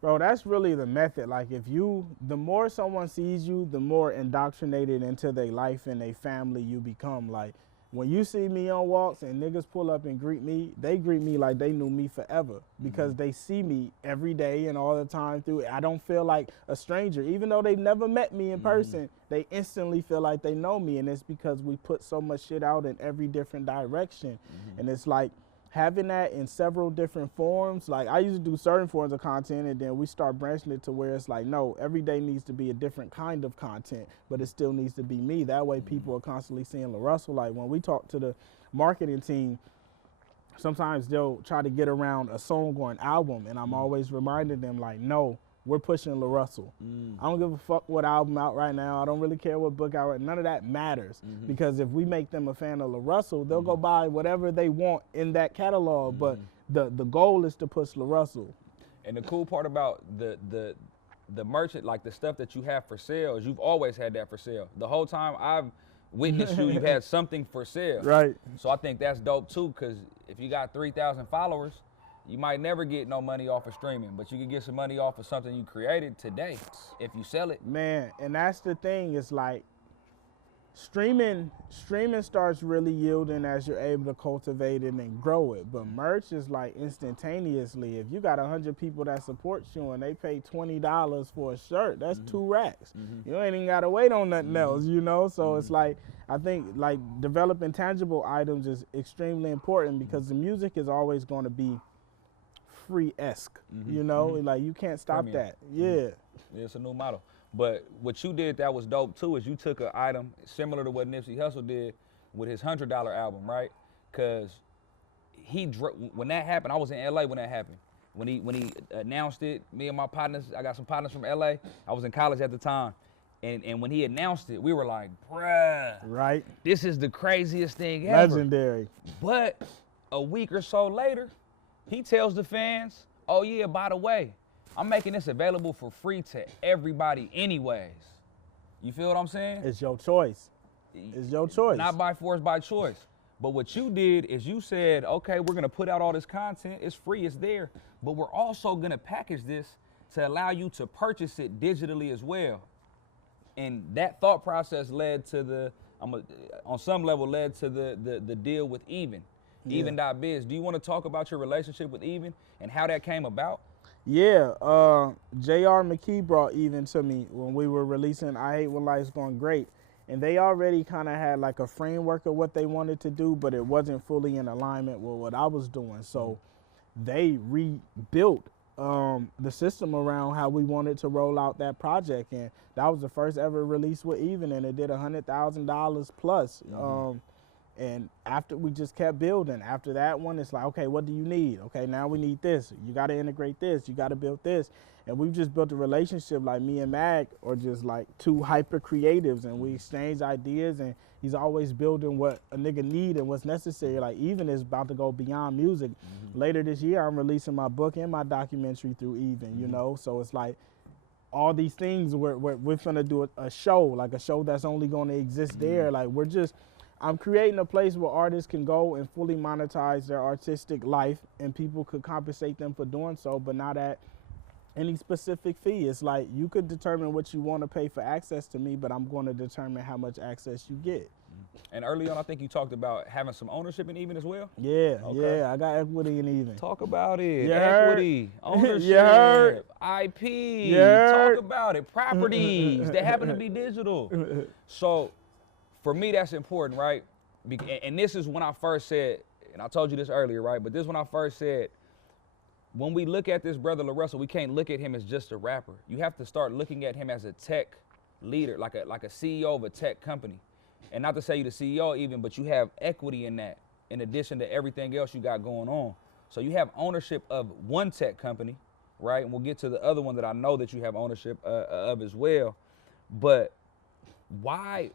bro, that's really the method. Like the more someone sees you, the more indoctrinated into their life and their family you become. Like when you see me on walks and niggas pull up and greet me, they greet me like they knew me forever because they see me every day and all the time through it. I don't feel like a stranger. Even though they've never met me in person, they instantly feel like they know me, and it's because we put so much shit out in every different direction. And it's like having that in several different forms. Like I used to do certain forms of content, and then we start branching it to where it's like, no, every day needs to be a different kind of content, but it still needs to be me. That way people are constantly seeing Larussell. Like when we talk to the marketing team, sometimes they'll try to get around a song or an album, and I'm always reminding them like, no, we're pushing Larussell. I don't give a fuck what album out right now. I don't really care what book out right. None of that matters because if we make them a fan of Larussell, they'll go buy whatever they want in that catalog. But the goal is to push Larussell. And the cool part about the merchant, like the stuff that you have for sale, is you've always had that for sale. The whole time I've witnessed you, you've had something for sale. Right. So I think that's dope too, because if you got 3,000 followers, you might never get no money off of streaming, but you can get some money off of something you created today if you sell it. Man, and that's the thing. It's like streaming starts really yielding as you're able to cultivate it and grow it. But merch is like instantaneously. If you got 100 people that support you and they pay $20 for a shirt, that's 2 racks. You ain't even gotta wait on nothing else, you know? So it's like, I think like developing tangible items is extremely important because the music is always gonna be free-esque, you know? Like you can't stop Premium. that. Yeah. It's a new model. But what you did that was dope too is you took an item similar to what Nipsey Hussle did with his $100 album, right? Because when that happened, I was in LA when that happened. When he announced it, me and my partners, I got some partners from LA. I was in college at the time. And when he announced it, we were like, bruh, Right. this is the craziest thing ever. Legendary. But a week or so later, he tells the fans, oh yeah, by the way, I'm making this available for free to everybody anyways. You feel what I'm saying? It's your choice. It's your choice. Not by force, by choice. But what you did is you said, okay, we're gonna put out all this content, it's free, it's there, but we're also gonna package this to allow you to purchase it digitally as well. And that thought process led to on some level led to the deal with Even. Yeah. Even.biz. Do you want to talk about your relationship with Even and how that came about? Yeah, J.R. McKee brought Even to me when we were releasing I Hate When Life's Going Great. And they already kind of had like a framework of what they wanted to do, but it wasn't fully in alignment with what I was doing. So they rebuilt the system around how we wanted to roll out that project. And that was the first ever release with Even, and it did $100,000 plus. And after we just kept building. After that one, it's like, okay, what do you need? Okay, now we need this. You got to integrate this. You got to build this. And we've just built a relationship like me and Mag are just like 2 hyper creatives, and we exchange ideas, and he's always building what a nigga need and what's necessary. Like Even is about to go beyond music. Later this year, I'm releasing my book and my documentary through Even, you know? So it's like all these things we're finna do a show, like a show that's only gonna exist there. Like I'm creating a place where artists can go and fully monetize their artistic life, and people could compensate them for doing so, but not at any specific fee. It's like you could determine what you want to pay for access to me, but I'm going to determine how much access you get. And early on, I think you talked about having some ownership in Even as well? Yeah, Okay. yeah, I got equity in Even. Talk about it. You heard? Equity, ownership, You heard? IP. You heard? Talk about it. Properties that happen to be digital. So for me, that's important, right? And this is when I first said, and I told you this earlier, right? But this is when I first said, when we look at this brother Larussell, we can't look at him as just a rapper. You have to start looking at him as a tech leader, like a CEO of a tech company. And not to say you're the CEO even, but you have equity in that, in addition to everything else you got going on. So you have ownership of one tech company, right? And we'll get to the other one that I know that you have ownership of as well. But why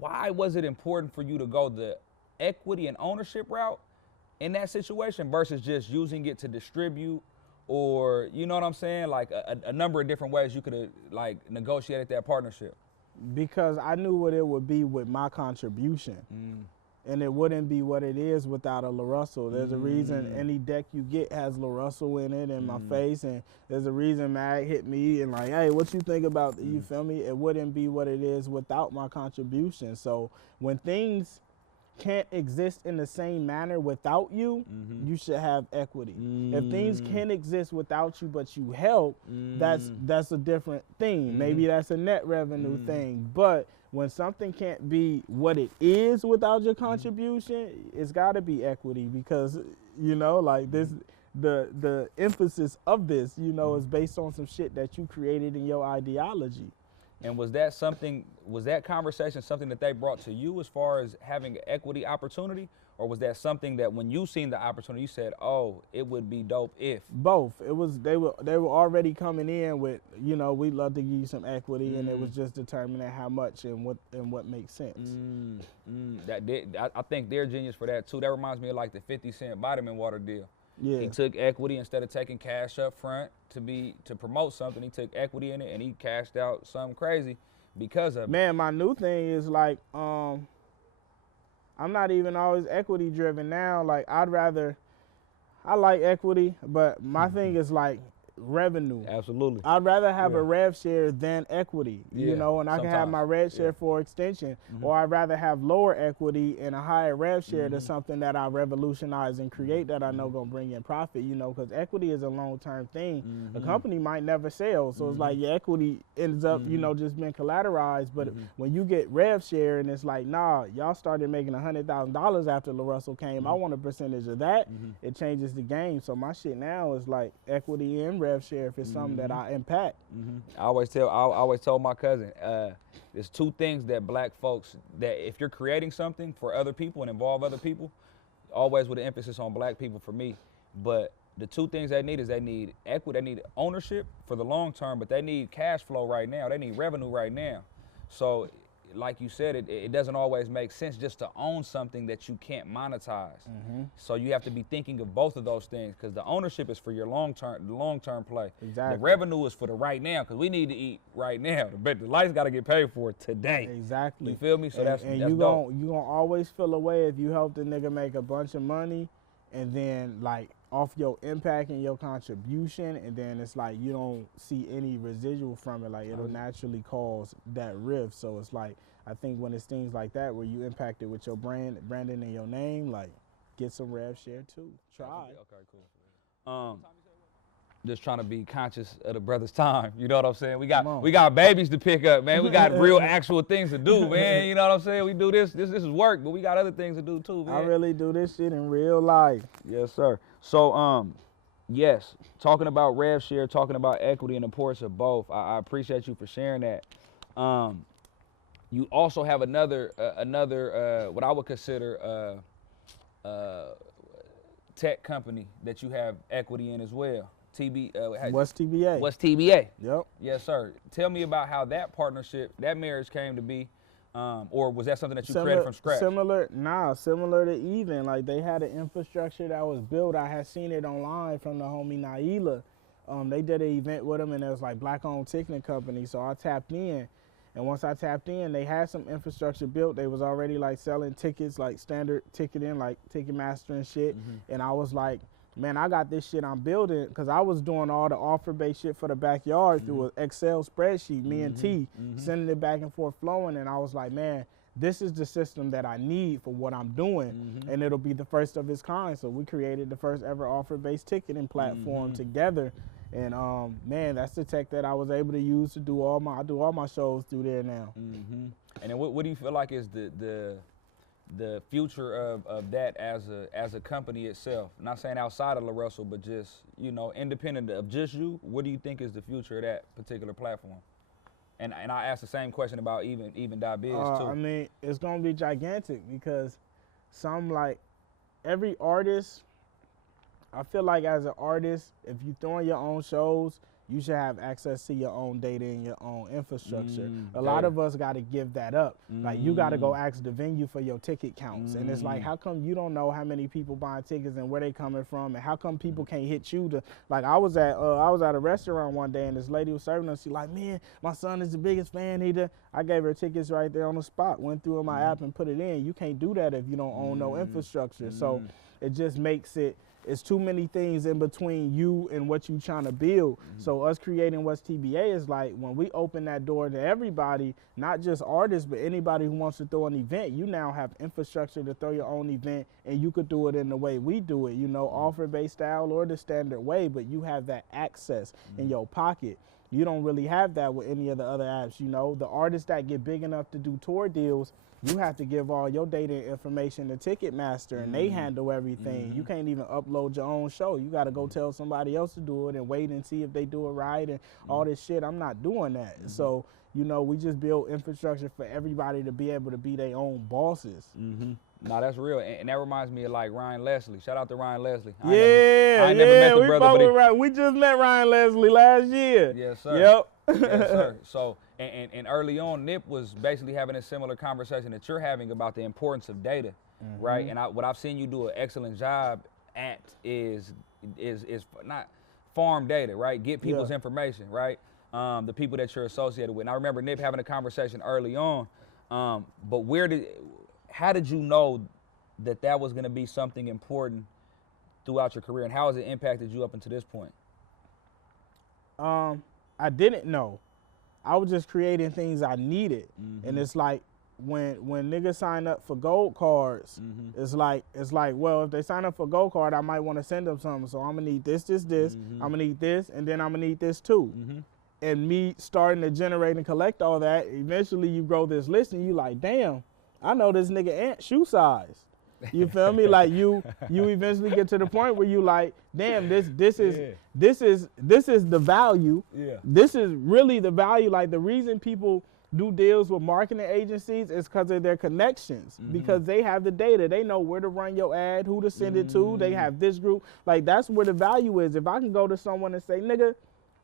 was it important for you to go the equity and ownership route in that situation versus just using it to distribute, or, you know what I'm saying? Like a number of different ways you could have like negotiated that partnership. Because I knew what it would be with my contribution. And it wouldn't be what it is without a Larussell. There's a reason any deck you get has Larussell in it and my face, and there's a reason Mag hit me and like, hey, what you think about, you feel me? It wouldn't be what it is without my contribution. So when things can't exist in the same manner without you, you should have equity. If things can exist without you but you help, that's a different thing. Maybe that's a net revenue thing. But when something can't be what it is without your contribution, it's got to be equity, because you know, like this, the emphasis of this, you know, is based on some shit that you created in your ideology. And was that conversation something that they brought to you as far as having an equity opportunity? Or was that something that when you seen the opportunity, you said, oh, it would be dope if? Both. It was, they were already coming in with, you know, we'd love to give you some equity, and it was just determining how much and what makes sense. I think they're genius for that too. That reminds me of like the 50 Cent vitamin water deal. Yeah. He took equity instead of taking cash up front to promote something. He took equity in it, and he cashed out something crazy because of it. Man, my new thing is like, I'm not even always equity driven now. Like I like equity, but my thing is like revenue. Absolutely. I'd rather have a rev share than equity, you know, and I can have my rev share for extension, or I'd rather have lower equity and a higher rev share to something that I revolutionize and create that I know gonna bring in profit, you know, because equity is a long-term thing. A company might never sell, so it's like your equity ends up, you know, just being collateralized, but when you get rev share and it's like, nah, y'all started making $100,000 after Larussell came, I want a percentage of that, it changes the game. So my shit now is like equity and rev share if it's something that I impact. I always told my cousin, there's two things that black folks, that if you're creating something for other people and involve other people, always with an emphasis on black people for me, but the two things they need is they need equity, they need ownership for the long term, but they need cash flow right now, they need revenue right now. So like you said, it doesn't always make sense just to own something that you can't monetize. So you have to be thinking of both of those things, because the ownership is for your long-term play. Exactly. The revenue is for the right now, because we need to eat right now. The lights got to get paid for today. Exactly. You feel me? So that's you dope. gonna always feel a way if you help the nigga make a bunch of money, and then like off your impact and your contribution, and then it's like you don't see any residual from it, like it'll naturally cause that rift. So it's like, I think when it's things like that where you impact it with your branding and your name, like get some rev share too. Try. Okay, cool. Just trying to be conscious of the brother's time. You know what I'm saying? We got babies to pick up, man. We got real actual things to do, man. You know what I'm saying? We do this is work, but we got other things to do too, man. I really do this shit in real life. Yes, sir. So, yes, talking about rev share, talking about equity and the importance of both. I appreciate you for sharing that. You also have another what I would consider tech company that you have equity in as well. What's TBA? What's TBA? Yep. Yes, sir. Tell me about how that partnership, that marriage came to be, or was that something that you created from scratch? Similar to Even. Like they had an infrastructure that was built. I had seen it online from the homie Naila. They did an event with them, and it was like black-owned ticketing company. So I tapped in, and once I tapped in, they had some infrastructure built. They was already like selling tickets, like standard ticketing, like Ticketmaster and shit. And I was like, man, I got this shit I'm building, because I was doing all the offer-based shit for the backyard through an Excel spreadsheet, me and T, sending it back and forth flowing, and I was like, man, this is the system that I need for what I'm doing, and it'll be the first of its kind. So we created the first ever offer-based ticketing platform together, and man, that's the tech that I was able to use to do all my shows through there now. And then what do you feel like is the future of that as a company itself? I'm not saying outside of Larussell, but just, you know, independent of just you, what do you think is the future of that particular platform? And I asked the same question about even Biz too. I mean, it's gonna be gigantic, because every artist, I feel like as an artist, if you throwing your own shows, you should have access to your own data and your own infrastructure. A lot of us got to give that up. Like, you got to go ask the venue for your ticket counts. And it's like, how come you don't know how many people buying tickets and where they coming from? And how come people can't hit you to, like, I was at a restaurant one day, and this lady was serving us. She like, man, my son is the biggest fan. I gave her tickets right there on the spot, went through in my app and put it in. You can't do that if you don't own no infrastructure. So it just makes it it's too many things in between you and what you trying to build. So us creating What's TBA is like, when we open that door to everybody, not just artists, but anybody who wants to throw an event, you now have infrastructure to throw your own event, and you could do it in the way we do it, you know, offer-based style or the standard way, but you have that access in your pocket. You don't really have that with any of the other apps, you know. The artists that get big enough to do tour deals, you have to give all your data and information to Ticketmaster, and they handle everything. You can't even upload your own show. You got to go tell somebody else to do it and wait and see if they do it right and all this shit. I'm not doing that. So, you know, we just build infrastructure for everybody to be able to be their own bosses. No, that's real, and that reminds me of like Ryan Leslie. Shout out to Ryan Leslie. I Yeah, ain't never met the we brother, fuck but with Ryan. We just met Ryan Leslie last year. Yes, sir. Yep. Yes, sir. So, and early on, Nip was basically having a similar conversation that you're having about the importance of data, right? And what I've seen you do an excellent job at is not farm data, right? Get people's information, right? The people that you're associated with. And I remember Nip having a conversation early on, but how did you know that was going to be something important throughout your career, and how has it impacted you up until this point? I didn't know. I was just creating things I needed. And it's like when niggas sign up for gold cards, it's like, well, if they sign up for gold card, I might want to send them something. So I'm gonna need this. I'm gonna need this, and then I'm gonna need this too. And me starting to generate and collect all that, eventually you grow this list and you like, damn, I know this nigga Ant shoe size. You feel me? Like you eventually get to the point where you like, damn, this is the value. Yeah. This is really the value. Like the reason people do deals with marketing agencies is because of their connections, because they have the data. They know where to run your ad, who to send it to. They have this group. Like that's where the value is. If I can go to someone and say, nigga,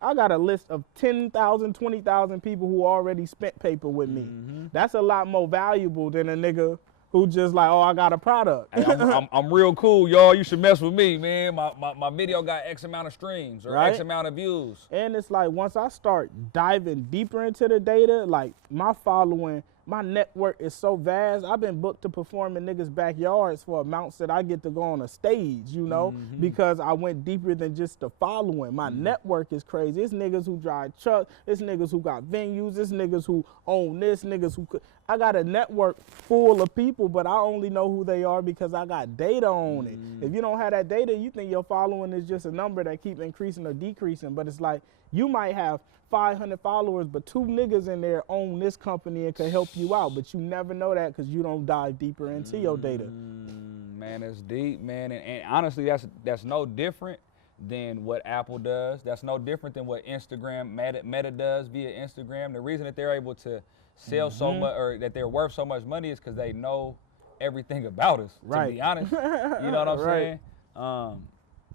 I got a list of 10,000, 20,000 people who already spent paper with me. That's a lot more valuable than a nigga who just like, oh, I got a product. Hey, I'm real cool, y'all. You should mess with me, man. My video got X amount of streams or X amount of views. And it's like, once I start diving deeper into the data, like my following, my network is so vast. I've been booked to perform in niggas' backyards for amounts that I get to go on a stage, you know, because I went deeper than just the following. My network is crazy. It's niggas who drive trucks. It's niggas who got venues. It's niggas who own this, niggas who could. I got a network full of people, but I only know who they are because I got data on it. If you don't have that data, you think your following is just a number that keep increasing or decreasing. But it's like, you might have 500 followers, but 2 niggas in there own this company and can help you out. But you never know that because you don't dive deeper into your data. Man, that's deep, man. And honestly, that's no different than what Apple does. That's no different than what Instagram, Meta does via Instagram. The reason that they're able to sell so much, or that they're worth so much money, is because they know everything about us, to be honest. You know what I'm saying?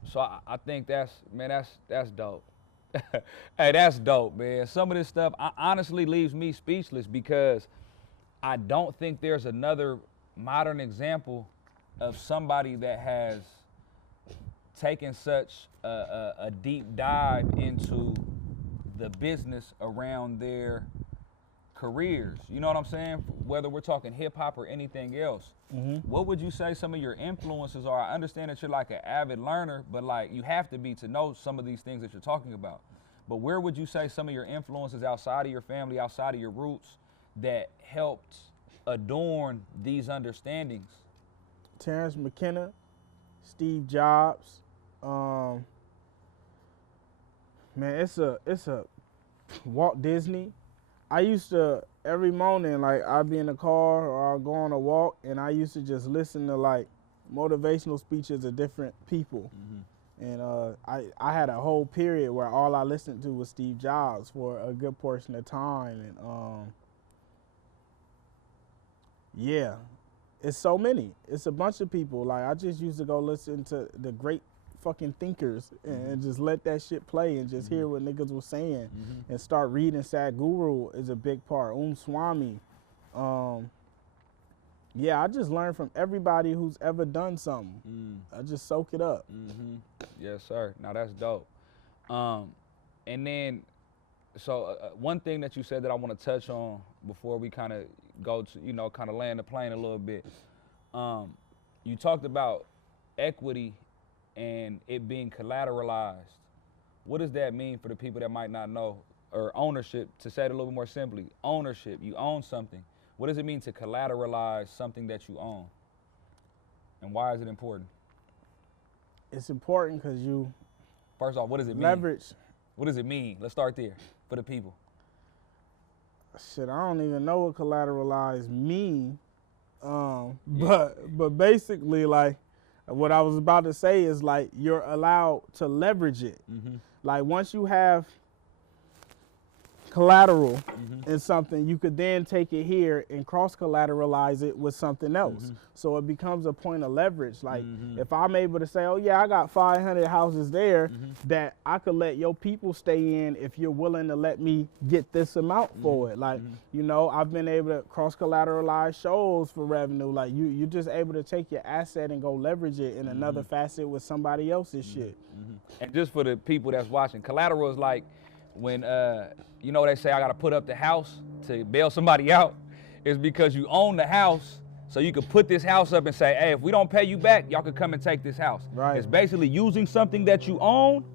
So I think that's dope. Hey, that's dope, man. Some of this stuff honestly leaves me speechless, because I don't think there's another modern example of somebody that has taken such a deep dive into the business around their careers. You know what I'm saying? Whether we're talking hip hop or anything else. What would you say some of your influences are? I understand that you're like an avid learner, but like you have to be to know some of these things that you're talking about. But where would you say some of your influences outside of your family, outside of your roots, that helped adorn these understandings? Terrence McKenna, Steve Jobs, man, it's a Walt Disney. I used to, every morning, like I'd be in the car or I'd go on a walk, and I used to just listen to like motivational speeches of different people. And I had a whole period where all I listened to was Steve Jobs for a good portion of time. And yeah, it's so many. It's a bunch of people. Like I just used to go listen to the great fucking thinkers and just let that shit play and just hear what niggas was saying and start reading. Sadhguru is a big part. Swami. Yeah, I just learned from everybody who's ever done something. I just soak it up. Yes, sir. Now that's dope. And then, so one thing that you said that I want to touch on before we kind of go to, you know, kind of land the plane a little bit. You talked about equity and it being collateralized. What does that mean for the people that might not know? Or ownership, to say it a little bit more simply, ownership, you own something. What does it mean to collateralize something that you own? And why is it important? It's important because you First off, what does it mean? leverage. What does it mean? Let's start there for the people. Shit, I don't even know what collateralize mean. But basically, like, what I was about to say is, like, you're allowed to leverage it. Like, once you have collateral in something, you could then take it here and cross-collateralize it with something else. So it becomes a point of leverage. Like, if I'm able to say, oh yeah, I got 500 houses there that I could let your people stay in if you're willing to let me get this amount for it. Like, you know, I've been able to cross-collateralize shows for revenue. Like, you're just able to take your asset and go leverage it in another facet with somebody else's shit. And just for the people that's watching, collateral is like when, you know, they say I got to put up the house to bail somebody out. It's because you own the house, so you could put this house up and say, hey, if we don't pay you back, y'all could come and take this house. Right. It's basically using something that you own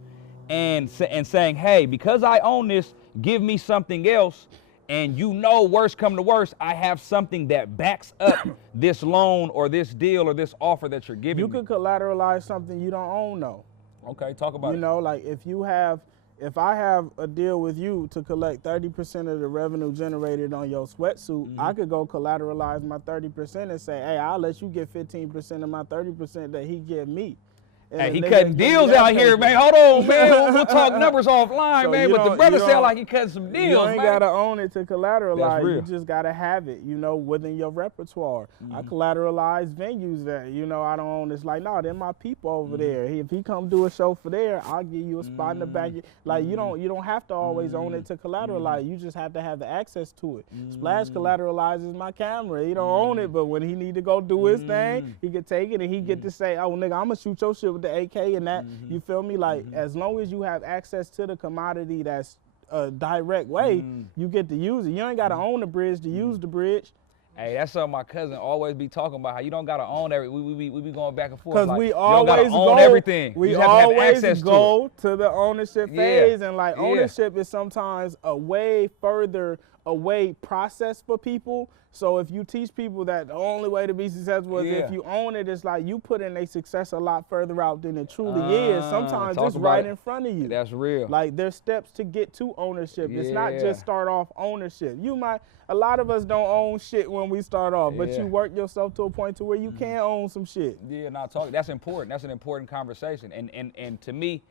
and saying, hey, because I own this, give me something else. And you know, worst come to worst, I have something that backs up this loan or this deal or this offer that you're giving You me. could collateralize something you don't own, though. Okay, talk about it. You know, like, if I have a deal with you to collect 30% of the revenue generated on your sweatsuit, I could go collateralize my 30% and say, hey, I'll let you get 15% of my 30% that he give me. And Hey, he the nigga cutting give me deals that out here, 30%. man. Hold on, man. We'll talk numbers offline, So man. you But the don't- brother you sound don't- like he cutting some deals, You ain't man. gotta own it to collateralize. real. You just gotta have it, you know, within your repertoire. I collateralize venues that, you know, I don't own. It's like, no, they're my people over there. If he come do a show for there, I'll give you a spot in the back. Like, you don't have to always own it to collateralize. You just have to have the access to it. Splash collateralizes my camera. He don't own it, but when he need to go do his thing, he could take it and he get to say, oh, nigga, I'm gonna shoot your shit with the AK and that. You feel me? Like, as long as you have access to the commodity that's a direct way, you get to use it. You ain't got to own the bridge to use the bridge. Hey, that's something my cousin always be talking about. How you don't gotta own everything. We be going back and forth. Because Like, we you don't always gotta own everything. We you just have to have always access go to the ownership phase, and like Yeah. ownership is sometimes a way further away process for people. So if you teach people that the only way to be successful is if you own it, it's like you put in their success a lot further out than it truly is. Sometimes talk it's about right it. in front of you. That's real. Like, there's steps to get to ownership. It's not Yeah. just start off ownership. A lot of us don't own shit when we start off, but Yeah. you work yourself to a point to where you can own some shit. Yeah, that's important. That's an important conversation. And to me,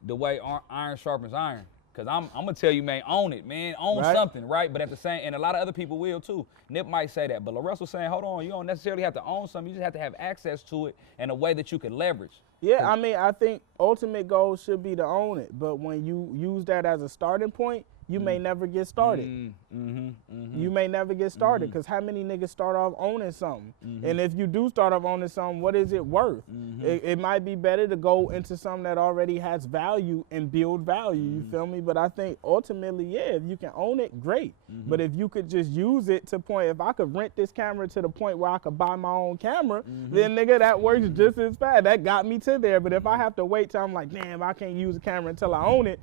the way iron sharpens iron. Cause I'm gonna tell you, man, own it, man. Own Right. something, right? But at the same, and a lot of other people will too. Nip might say that, but Larussell saying, hold on, you don't necessarily have to own something. You just have to have access to it in a way that you can leverage. Yeah, I mean, I think ultimate goal should be to own it, but when you use that as a starting point, you may never get started. You may never get started, because how many niggas start off owning something? And if you do start off owning something, what is it worth? It might be better to go into something that already has value and build value, you feel me? But I think ultimately, yeah, if you can own it, great. But if you could just use it to point, if I could rent this camera to the point where I could buy my own camera, then nigga, that works just as fast. That got me to there. But if I have to wait till I'm like, damn, I can't use a camera until I own it,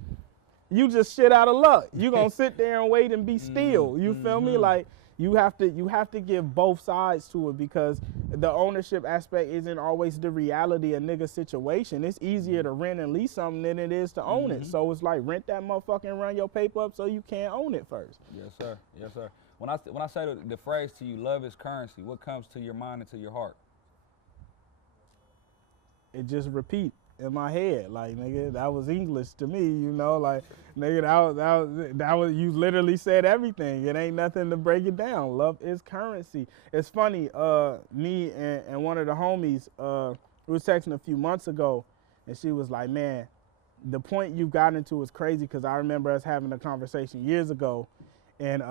you just shit out of luck. You gonna sit there and wait and be still. You feel me? Like, you have to give both sides to it, because the ownership aspect isn't always the reality of nigga situation. It's easier to rent and lease something than it is to own it. So it's like, rent that motherfucker and run your paper up so you can't own it first. Yes, sir. Yes, sir. When I say the phrase to you, love is currency, what comes to your mind and to your heart? It just repeat in my head, like, nigga, that was English to me, you know, like, nigga, that was you literally said everything. It ain't nothing to break it down. Love is currency. It's funny, me and one of the homies, we was texting a few months ago, and she was like, man, the point you've gotten into is crazy, because I remember us having a conversation years ago, and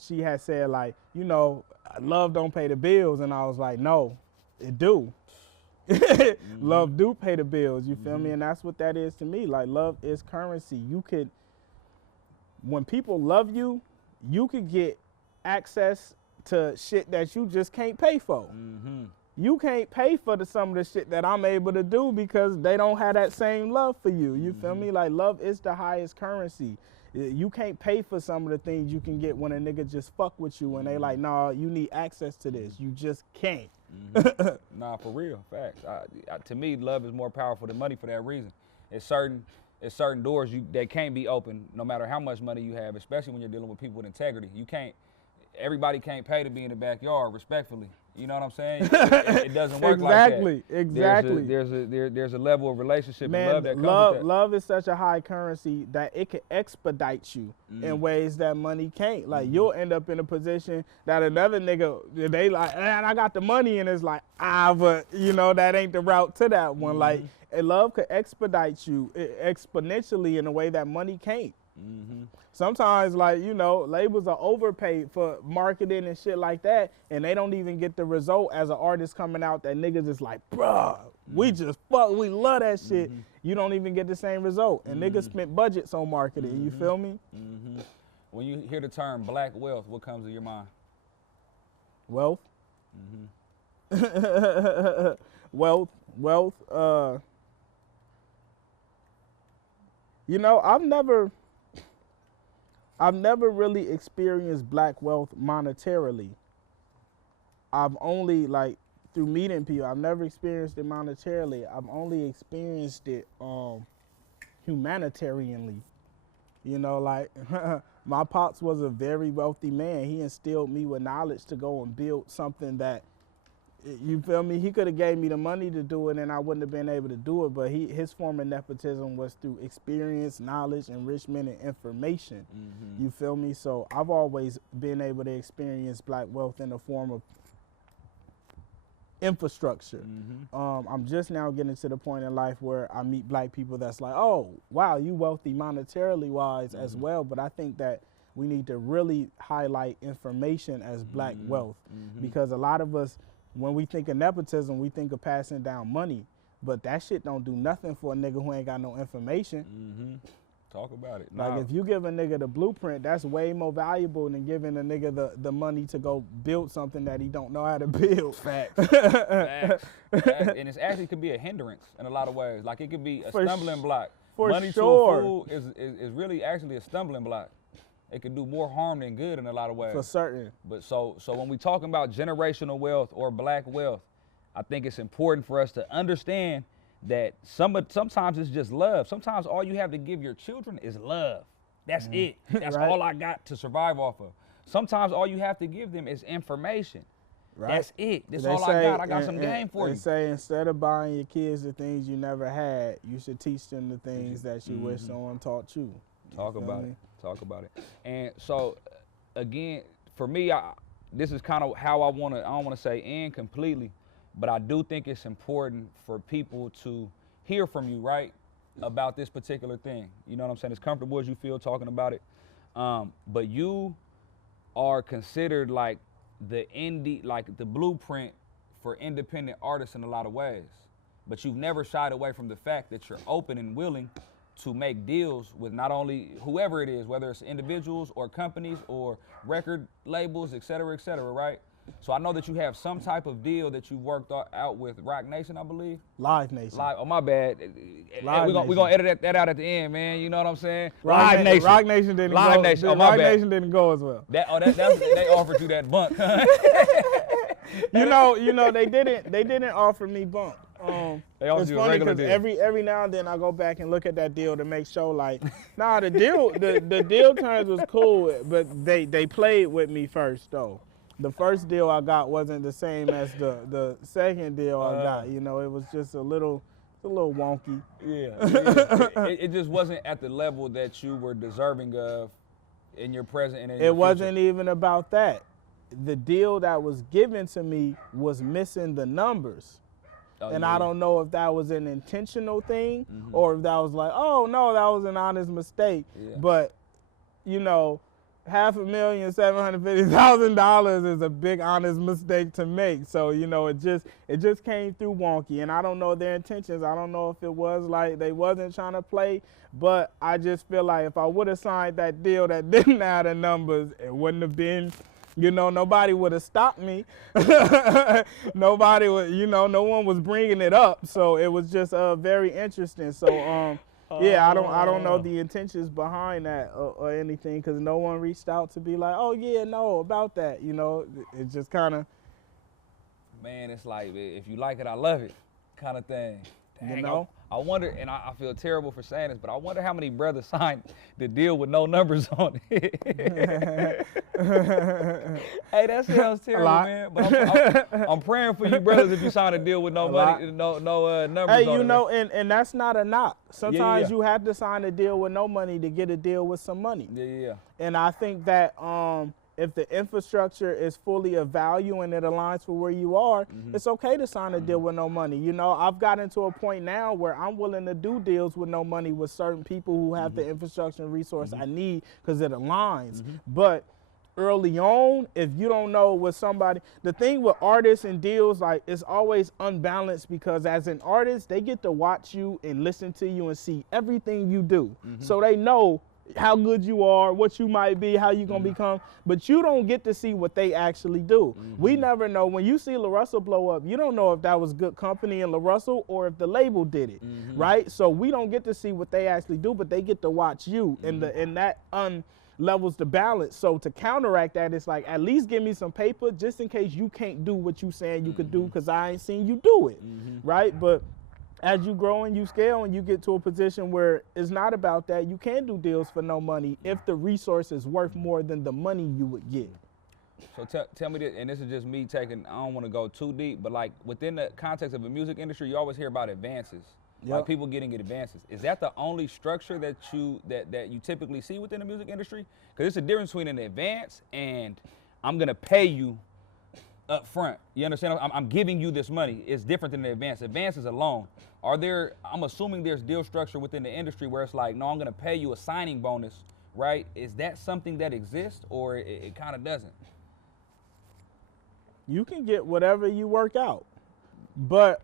she had said, like, you know, love don't pay the bills, and I was like, no, it do. Love do pay the bills, you feel me? And that's what that is to me. Like, love is currency. You could, when people love you, you could get access to shit that you just can't pay for. you can't pay for some of the shit that I'm able to do because they don't have that same love for you. You feel me? Like, love is the highest currency. You can't pay for some of the things you can get when a nigga just fuck with you and they like, nah, you need access to this. You just can't. Nah, for real, facts. To me, love is more powerful than money for that reason. It's certain doors that can't be opened no matter how much money you have, especially when you're dealing with people with integrity. Everybody can't pay to be in the backyard, respectfully. You know what I'm saying? It doesn't work like that. Exactly. There's a level of relationship Man, and love that comes with that. Love is such a high currency that it can expedite you in ways that money can't. Like, you'll end up in a position that another nigga, they like, man, I got the money, and it's like, but you know, that ain't the route to that one. Like, and love could expedite you exponentially in a way that money can't. Sometimes, like, you know, labels are overpaid for marketing and shit like that, and they don't even get the result as an artist coming out that niggas is like, bruh, we love that shit. You don't even get the same result. And niggas spent budgets on marketing, you feel me? When you hear the term black wealth, what comes to your mind? Wealth. Wealth. You know, I've never really experienced black wealth monetarily. I've only, like, through meeting people, I've never experienced it monetarily. I've only experienced it humanitarianly. You know, like, my pops was a very wealthy man. He instilled me with knowledge to go and build something that, you feel me? He could have gave me the money to do it and I wouldn't have been able to do it, but his form of nepotism was through experience, knowledge, enrichment, and information. You feel me? So I've always been able to experience black wealth in the form of infrastructure. I'm just now getting to the point in life where I meet black people that's like, oh, wow, you wealthy monetarily wise as well, but I think that we need to really highlight information as black wealth, because a lot of us, when we think of nepotism, we think of passing down money, but that shit don't do nothing for a nigga who ain't got no information. Talk about it. Like, if you give a nigga the blueprint, that's way more valuable than giving a nigga the money to go build something that he don't know how to build. Facts. And it actually could be a hindrance in a lot of ways. Like, it could be a stumbling block. Money to a fool is really actually a stumbling block. It can do more harm than good in a lot of ways. For certain. But so when we talking about generational wealth or black wealth, I think it's important for us to understand that sometimes it's just love. Sometimes all you have to give your children is love. That's it. That's Right. all I got to survive off of. Sometimes all you have to give them is information. Right. That's it. That's They all say, I got. I got some game for you. They say instead of buying your kids the things you never had, you should teach them the things that you wish someone taught you. Talk about it. Talk about it. And so, again, for me, this is kind of how I don't want to say end completely, but I do think it's important for people to hear from you, right, about this particular thing. You know what I'm saying? As comfortable as you feel talking about it. But you are considered like the blueprint for independent artists in a lot of ways. But you've never shied away from the fact that you're open and willing to make deals with not only whoever it is, whether it's individuals or companies or record labels, et cetera, right? So I know that you have some type of deal that you worked out with Rock Nation, I believe. Live Nation. Oh, my bad. We're Nation. gonna edit that out at the end, man. You know what I'm saying? Rock Nation. Rock Nation didn't Live go. Nation. Oh, my Rock bad. Nation didn't go as well. They offered you that bunk. You know, they didn't offer me bump. It's funny because every now and then I go back and look at that deal to make sure, like, the deal terms was cool, but they played with me first though. The first deal I got wasn't the same as the second deal I got. You know, it was just a little wonky. Yeah. It just wasn't at the level that you were deserving of in your present and in your It wasn't future. even about that. The deal that was given to me was missing the numbers. And I don't know if that was an intentional thing or if that was like, oh no, that was an honest mistake. Yeah. But, you know, $500,750,000 is a big honest mistake to make. So, you know, it just came through wonky, and I don't know their intentions. I don't know if it was like they wasn't trying to play, but I just feel like if I would have signed that deal that didn't have the numbers, it wouldn't have been, You know, nobody would have stopped me. Nobody would, you know, no one was bringing it up. So it was just very interesting. So yeah, I don't know the intentions behind that or anything, because no one reached out to be like, oh yeah, no, about that. You know, it just kind of. Man, it's like, if you like it, I love it, kind of thing. Dang, You know? I wonder, and I feel terrible for saying this, but I wonder how many brothers signed the deal with no numbers on it. Hey, that sounds terrible, man. But I'm praying for you brothers if you sign a deal with no money, no numbers Hey, on it. you know, and that's not a knock. Sometimes yeah. you have to sign a deal with no money to get a deal with some money. Yeah. And I think that if the infrastructure is fully of value and it aligns with where you are, it's okay to sign a deal with no money. You know, I've gotten to a point now where I'm willing to do deals with no money with certain people who have the infrastructure and resource I need, because it aligns. But early on, if you don't know what somebody, the thing with artists and deals, like, it's always unbalanced, because as an artist, they get to watch you and listen to you and see everything you do. So they know how good you are, what you might be, how you gonna become, but you don't get to see what they actually do. We never know. When you see Larussell blow up, you don't know if that was good company in Larussell or if the label did it, right? So we don't get to see what they actually do, but they get to watch you, and that levels the balance. So to counteract that, it's like, at least give me some paper just in case you can't do what you saying you could do, because I ain't seen you do it, right? But as you grow and you scale and you get to a position where it's not about that, you can do deals for no money if the resource is worth more than the money you would get. So tell me this, and this is just me taking, I don't want to go too deep, but like within the context of the music industry, you always hear about advances. Like people getting advances. Is that the only structure that you typically see within the music industry? Because it's a difference between an advance and I'm gonna pay you up front. You understand? I'm giving you this money. It's different than the advance. Advance is a loan. I'm assuming there's deal structure within the industry where it's like, no, I'm gonna pay you a signing bonus, right? Is that something that exists, or it kind of doesn't? You can get whatever you work out, but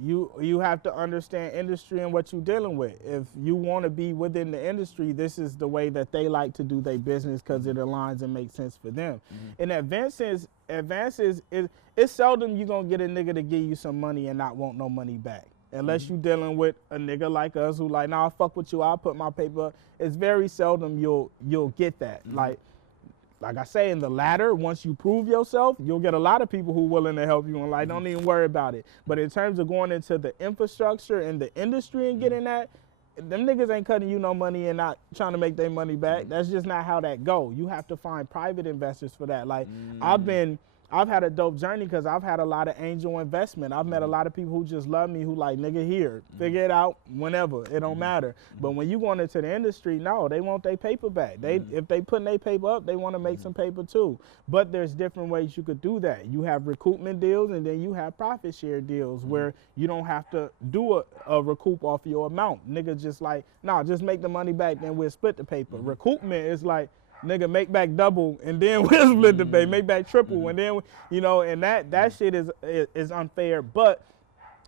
you have to understand industry and what you're dealing with. If you want to be within the industry, this is the way that they like to do their business, because it aligns and makes sense for them. And advances, it's seldom you're going to get a nigga to give you some money and not want no money back. Unless you're dealing with a nigga like us who like, nah, fuck with you, I'll put my paper up. It's very seldom you'll get that. Like I say, in the latter, once you prove yourself, you'll get a lot of people who are willing to help you and like, don't even worry about it. But in terms of going into the infrastructure and the industry and getting that, them niggas ain't cutting you no money and not trying to make their money back. That's just not how that go. You have to find private investors for that. Like I've had a dope journey because I've had a lot of angel investment. I've met a lot of people who just love me, who like, nigga, here, figure it out whenever. It don't matter. But when you going into the industry, no, they want their paper back. If they putting their paper up, they want to make some paper too. But there's different ways you could do that. You have recoupment deals, and then you have profit share deals where you don't have to do a recoup off your amount. Nigga just like, nah, just make the money back, then we'll split the paper. Recoupment is like, nigga, make back double, and then we'll split the pay. Make back triple, and then, you know, and that shit is unfair. But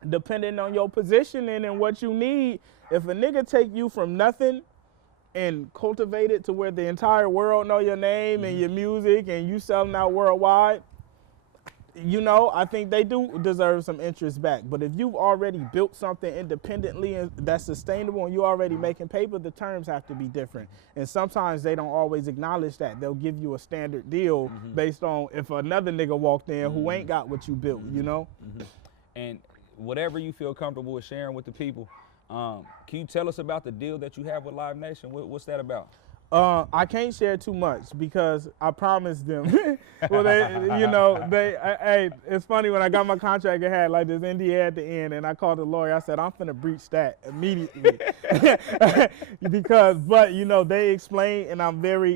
depending on your positioning and what you need, if a nigga take you from nothing and cultivate it to where the entire world know your name and your music and you selling out worldwide, you know, I think they do deserve some interest back. But if you've already built something independently and that's sustainable and you're already making paper, the terms have to be different. And sometimes they don't always acknowledge that. They'll give you a standard deal based on if another nigga walked in who ain't got what you built, you know? And whatever you feel comfortable with sharing with the people, can you tell us about the deal that you have with Live Nation? What's that about? I can't share too much because I promised them. Well, hey, it's funny, when I got my contract, it had like this NDA at the end, and I called the lawyer. I said, I'm finna breach that immediately. But you know, they explained, and I'm very,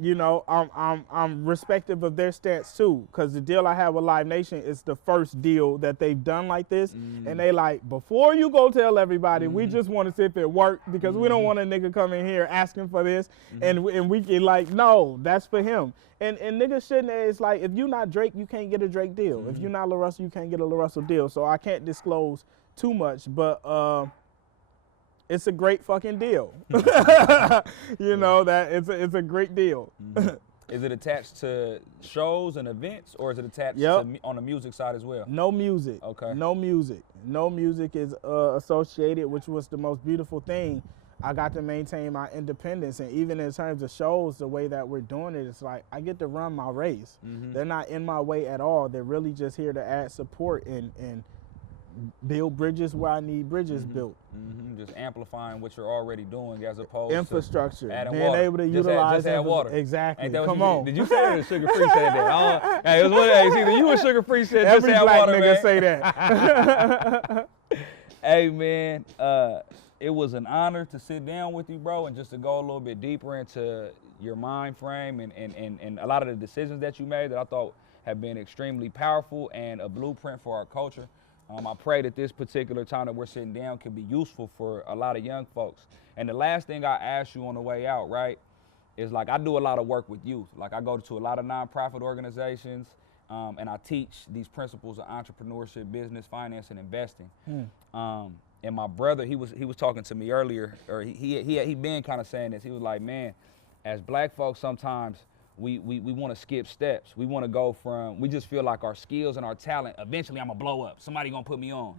you know, I'm respective of their stance too, because the deal I have with Live Nation is the first deal that they've done like this, and they like, before you go tell everybody, we just want to see if it worked, because we don't want a nigga come in here asking for this, and we can like, no, that's for him. And niggas shouldn't, it's like, if you're not Drake, you can't get a Drake deal. If you're not Larussell, you can't get a Larussell deal. So I can't disclose too much, but it's a great fucking deal. You know, that it's a great deal. Is it attached to shows and events, or is it attached Yep. to on the music side as well? No music. Okay. No music. No music is associated, which was the most beautiful thing. I got to maintain my independence, and even in terms of shows, the way that we're doing it, it's like I get to run my race. They're not in my way at all. They're really just here to add support and build bridges where I need bridges built. Just amplifying what you're already doing as opposed Infrastructure, to adding being water. able to Just utilize add water. Exactly. Ain't that what Come you on. Did you say that or Sugar Free said that? Hey, it was hey, it's either you or Sugar Free said just Every add black water, nigga man. say that. Hey, man, it was an honor to sit down with you, bro, and just to go a little bit deeper into your mind frame and a lot of the decisions that you made that I thought have been extremely powerful and a blueprint for our culture. I pray that this particular time that we're sitting down can be useful for a lot of young folks. And the last thing I asked you on the way out, right, is like I do a lot of work with youth. Like I go to a lot of nonprofit organizations, and I teach these principles of entrepreneurship, business, finance, and investing. And my brother, he was talking to me earlier, or he been kind of saying this. He was like, man, as black folks sometimes we want to skip steps. We want to go from, we just feel like our skills and our talent, eventually I'm gonna blow up. Somebody gonna put me on.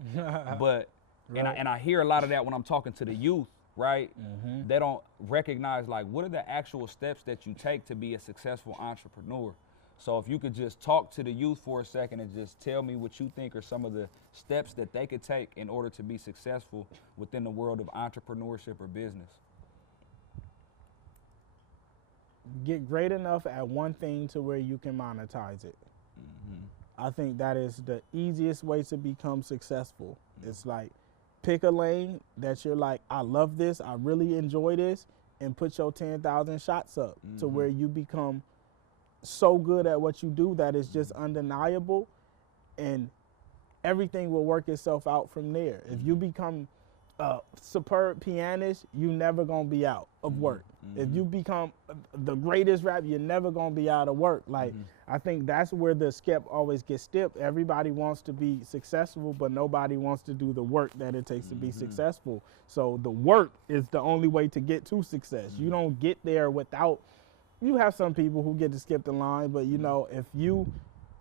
But, right. and I hear a lot of that when I'm talking to the youth, right? They don't recognize like, what are the actual steps that you take to be a successful entrepreneur? So if you could just talk to the youth for a second and just tell me what you think are some of the steps that they could take in order to be successful within the world of entrepreneurship or business. Get great enough at one thing to where you can monetize it. I think that is the easiest way to become successful. It's like, pick a lane that you're like, I love this, I really enjoy this, and put your 10,000 shots up to where you become so good at what you do that it's just undeniable, and everything will work itself out from there. If you become a superb pianist, you never gonna be out of work. If you become the greatest rapper, you're never gonna be out of work. Like, I think that's where the skep always gets skipped. Everybody wants to be successful, but nobody wants to do the work that it takes to be successful. So the work is the only way to get to success. You don't get there without, you have some people who get to skip the line, but you know, if you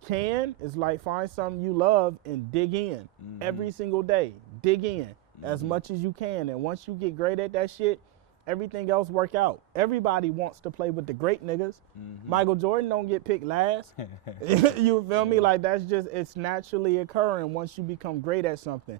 can, it's like find something you love and dig in every single day. Dig in as much as you can. And once you get great at that shit, everything else work out. Everybody wants to play with the great niggas. Michael Jordan don't get picked last. You feel me? Like, that's just, it's naturally occurring once you become great at something.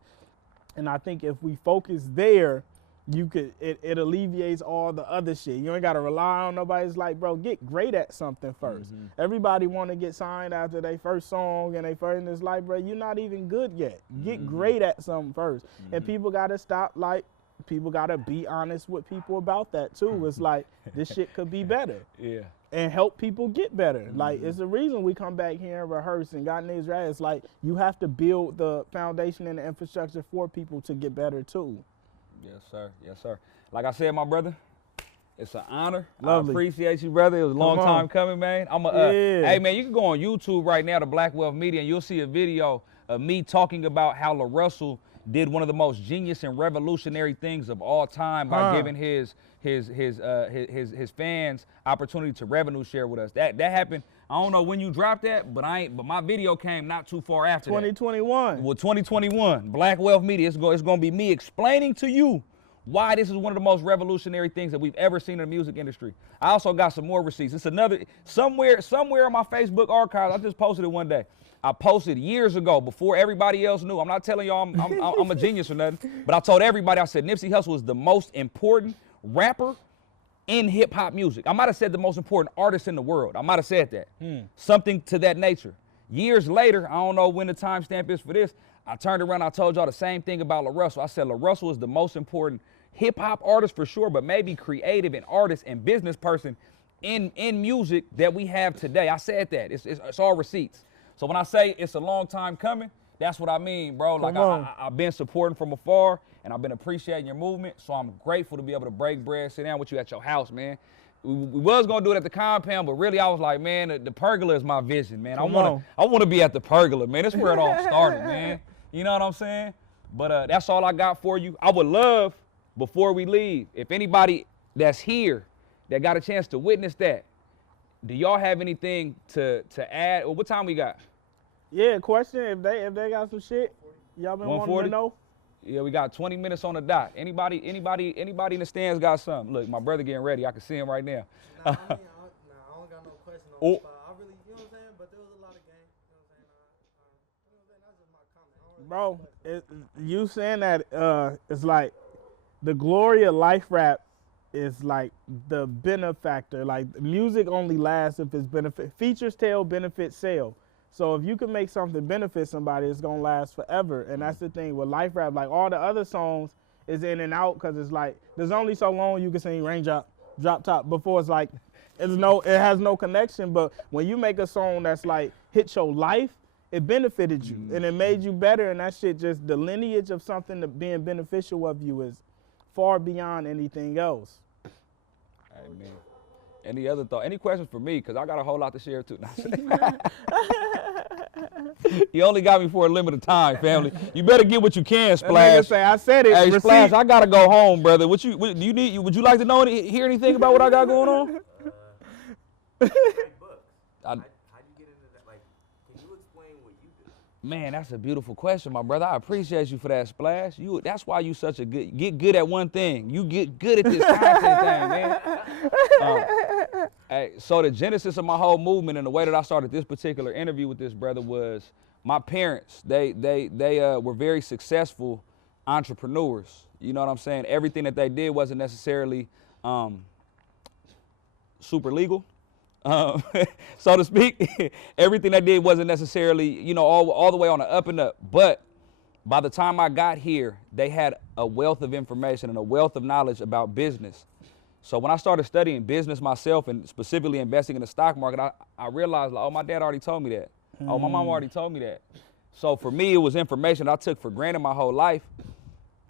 And I think if we focus there, you could, it alleviates all the other shit. You ain't gotta rely on nobody. It's like, bro, get great at something first. Everybody wanna get signed after their first song and they first, and it's like, bro, you're not even good yet. Get great at something first. And people gotta stop, like, people gotta be honest with people about that too. It's like, this shit could be better. And help people get better. Like, it's the reason we come back here and rehearse and got niggas right. It's like, you have to build the foundation and the infrastructure for people to get better too. Yes, sir. Yes, sir. Like I said, my brother, it's an honor. Lovely. I appreciate you, brother. It was a long time coming, man. Hey, man, you can go on YouTube right now to Black Wealth Media, and you'll see a video of me talking about how Larussell did one of the most genius and revolutionary things of all time by giving his fans opportunity to revenue share with us. That happened. I don't know when you dropped that, but my video came not too far after 2021. That. Well, 2021, Black Wealth Media. It's going to be me explaining to you why this is one of the most revolutionary things that we've ever seen in the music industry. I also got some more receipts. It's another, somewhere in my Facebook archives, I just posted it one day. I posted years ago before everybody else knew. I'm not telling y'all I'm a genius or nothing, but I told everybody, I said Nipsey Hussle is the most important rapper in hip hop music. I might have said the most important artist in the world. I might have said that. Something to that nature. Years later, I don't know when the timestamp is for this, I turned around, I told y'all the same thing about Larussell. I said Larussell is the most important hip hop artist for sure, but maybe creative and artist and business person in music that we have today. I said that. It's all receipts. So when I say it's a long time coming, that's what I mean, bro. Like, I've been supporting from afar, and I've been appreciating your movement, so I'm grateful to be able to break bread, sit down with you at your house, man. We was gonna do it at the compound, but really I was like, man, the pergola is my vision, man. I wanna be at the pergola, man. That's where it all started, man. You know what I'm saying? But that's all I got for you. I would love, before we leave, if anybody that's here that got a chance to witness that, do y'all have anything to add? Or what time we got? Yeah, question. If they got some shit, y'all been wanting 140? to know? Yeah, we got 20 minutes on the dot. Anybody in the stands got something? Look, my brother getting ready. I can see him right now. I don't got no question on the spot. I really, you know what I'm saying? But there was a lot of game. You know what I'm saying? That's just my comment. Bro, you saying that it's like the glory of life rap is like the benefactor. Like music only lasts if it's benefit. Features tell, benefits sell. So if you can make something benefit somebody, it's gonna last forever. And that's the thing with life rap. Like all the other songs is in and out because it's like there's only so long you can sing raindrop, drop top before it's like it has no connection. But when you make a song that's like hit your life, it benefited you and it made you better. And that shit, just the lineage of something that being beneficial of you is far beyond anything else. Amen. Any other thought? Any questions for me? Because I got a whole lot to share too. You only got me for a limited time, family. You better get what you can, Splash. Say, I said it. Hey, Splash, I gotta go home, brother. Would you like to know hear anything about what I got going on? How'd you get into that? Like, can you explain what you do? Man, that's a beautiful question, my brother. I appreciate you for that, Splash. That's why you such a get good at one thing. You get good at this content thing, man. Hey, so the genesis of my whole movement and the way that I started this particular interview with this brother was my parents. They were very successful entrepreneurs. You know what I'm saying? Everything that they did wasn't necessarily super legal. So to speak, everything they did wasn't necessarily, you know, all the way on the up and up. But by the time I got here, they had a wealth of information and a wealth of knowledge about business. So when I started studying business myself and specifically investing in the stock market, I realized, like, oh, my dad already told me that. Oh, my mom already told me that. So for me, it was information I took for granted my whole life.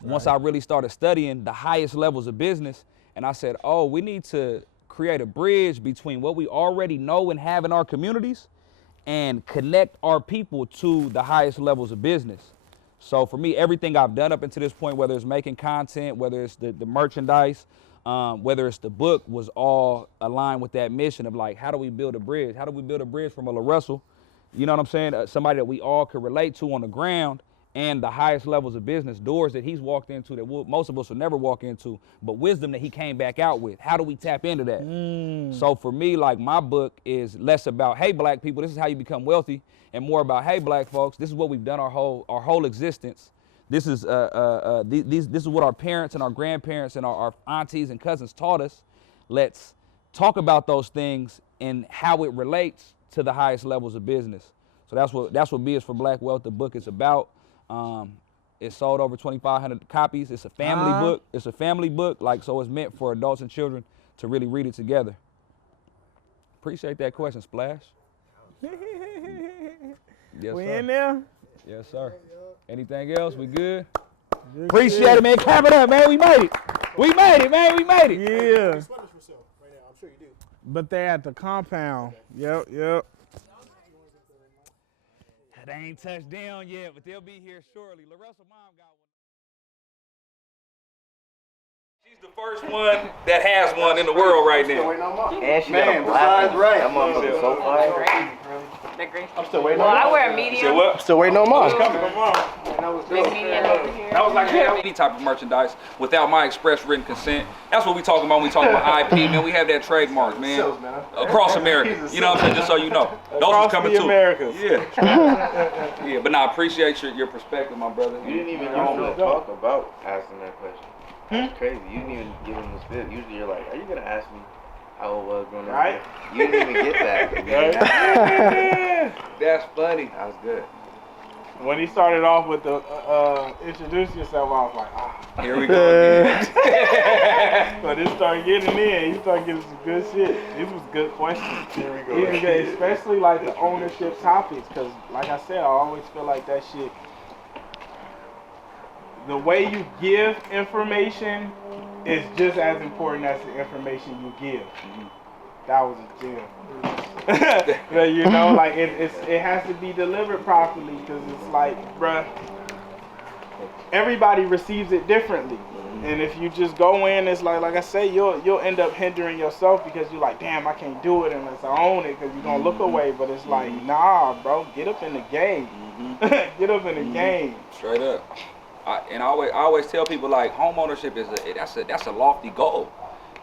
Once I really started studying the highest levels of business, and I said, oh, we need to create a bridge between what we already know and have in our communities and connect our people to the highest levels of business. So for me, everything I've done up until this point, whether it's making content, whether it's the merchandise, whether it's the book, was all aligned with that mission of like, how do we build a bridge? How do we build a bridge from a Larussell, you know what I'm saying? Somebody that we all could relate to on the ground and the highest levels of business, doors that he's walked into that most of us will never walk into, but wisdom that he came back out with. How do we tap into that? So for me, like, my book is less about, hey, black people, this is how you become wealthy, and more about, hey, black folks, this is what we've done our whole existence. This is this is what our parents and our grandparents and our aunties and cousins taught us. Let's talk about those things and how it relates to the highest levels of business. So that's what B is for Black Wealth, the book is about. It sold over 2,500 copies. It's a family book. It's a family book, like, so it's meant for adults and children to really read it together. Appreciate that question, Splash. Yes, We sir. in there? Yes, sir. Anything else? We good? Good Appreciate shit. it, man. Clap it up, man. We made it. We made it, man. We made it. Yeah. Explain this yourself right now. I'm sure you do. But they're at the compound. Yep. They ain't touched down yet, but they'll be here shortly. Larussell mom got one. She's the first one that has one in the world right now. And she got a black one. That motherfucker's so fire. I'm still waiting on mine. I wear a medium. I'm still waiting on mine. Big medium over here. That was like any type of merchandise without my express written consent. That's what we talking about when we talking about IP, man. We have that trademark, man. Across America. You know what I'm saying? Just so you know. Those are coming too. Americas. Yeah. Yeah, but I appreciate your perspective, my brother. You didn't even talk about asking that question. That's crazy. You didn't even give him the spit. Usually you're like, are you going to ask me how it was growing up? Right. You didn't even get that. That's funny. That was good. When he started off with the introduce yourself, I was like, Here we go again. But it started getting in. He started getting some good shit. These was good questions. Here we go. Especially like the ownership topics, because like I said, I always feel like that shit. The way you give information is just as important as the information you give. That was a gem. But you know, like it has to be delivered properly, because it's like, bruh, everybody receives it differently. And if you just go in, it's like I say, you'll end up hindering yourself because you're like, damn, I can't do it unless I own it because you're going to look away. But it's like, nah, bro, get up in the game. Get up in the game. Straight up. I always tell people like home ownership that's a lofty goal.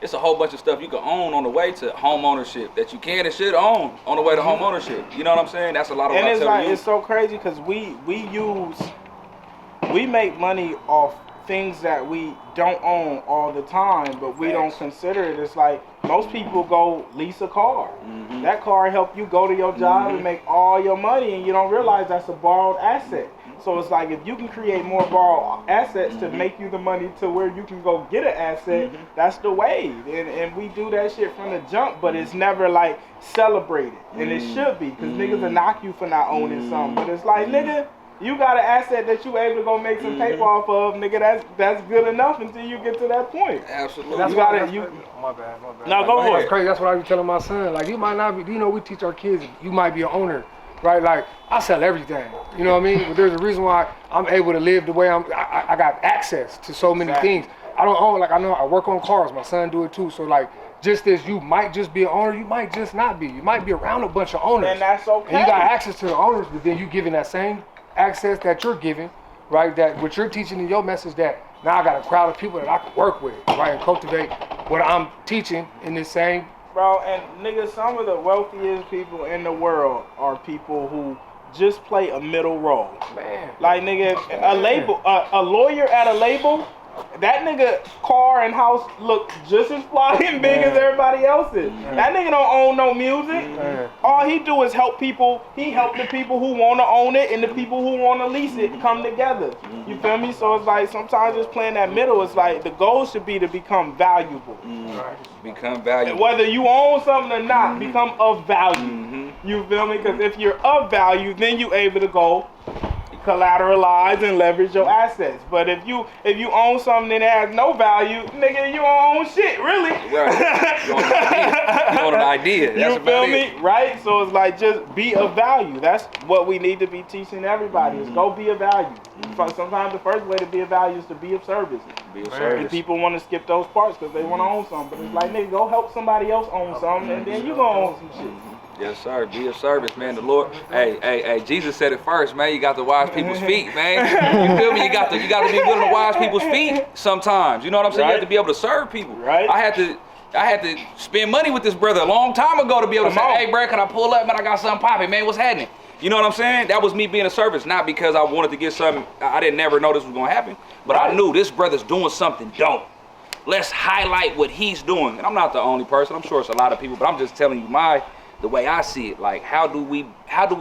It's a whole bunch of stuff you can own on the way to home ownership that you can and should own on the way to home ownership. You know what I'm saying? That's a lot of what I tell you. It's so crazy because we make money off things that we don't own all the time, but we don't consider it. It's like most people go lease a car. That car help you go to your job and make all your money, and you don't realize that's a borrowed asset. So it's like if you can create more borrowed assets to make you the money to where you can go get an asset, that's the way. And we do that shit from the jump, but it's never like celebrated. And it should be, because niggas will knock you for not owning something. But it's like, nigga, you got an asset that you able to go make some paper off of, nigga. That's good enough until you get to that point. Absolutely. That's My bad. No, go ahead. That's crazy. That's what I be telling my son. Like, you might not be. You know, we teach our kids. You might be an owner, right? Like, I sell everything. You know what I mean? But there's a reason why I'm able to live the way I got access to so many things. I don't own. Like, I know I work on cars. My son do it too. So like, just as you might just be an owner, you might just not be. You might be around a bunch of owners. And that's okay. And you got access to the owners, but then you giving that same access that you're giving, right? That what you're teaching in your message, that now I got a crowd of people that I can work with, right? And cultivate what I'm teaching in this same. Bro, and nigga, some of the wealthiest people in the world are people who just play a middle role. Man. Like, nigga, a lawyer at a label, that nigga car and house look just as fly and big as everybody else's. That nigga don't own no music. All he do is help people. He help the people who want to own it and the people who want to lease it come together. You feel me? So it's like sometimes just playing that middle, it's like the goal should be to become valuable. Become valuable. Whether you own something or not, become of value. You feel me? Because if you're of value, then you able to go collateralize and leverage your assets. But if you own something that has no value, nigga, you don't own shit, really. Right. You own an idea. That's you feel me? Right? So it's like, just be of value. That's what we need to be teaching everybody, is go be of value. Sometimes the first way to be of value is to be of service. Be of service. And people want to skip those parts because they want to own something. But it's like, nigga, go help somebody else own something, and then you gonna own some shit. Yes, sir. Be of service, man. The Lord. Hey. Jesus said it first, man. You got to wash people's feet, man. You feel me? You got to be willing to wash people's feet sometimes. You know what I'm saying? You have to be able to serve people. Right. I had to spend money with this brother a long time ago to be able to say, hey, bro, can I pull up, man? I got something popping, man. What's happening? You know what I'm saying? That was me being a service, not because I wanted to get something. I didn't never know this was gonna happen, but I knew this brother's doing something dope. Let's highlight what he's doing. And I'm not the only person. I'm sure it's a lot of people, but I'm just telling you the way I see it. Like, how do we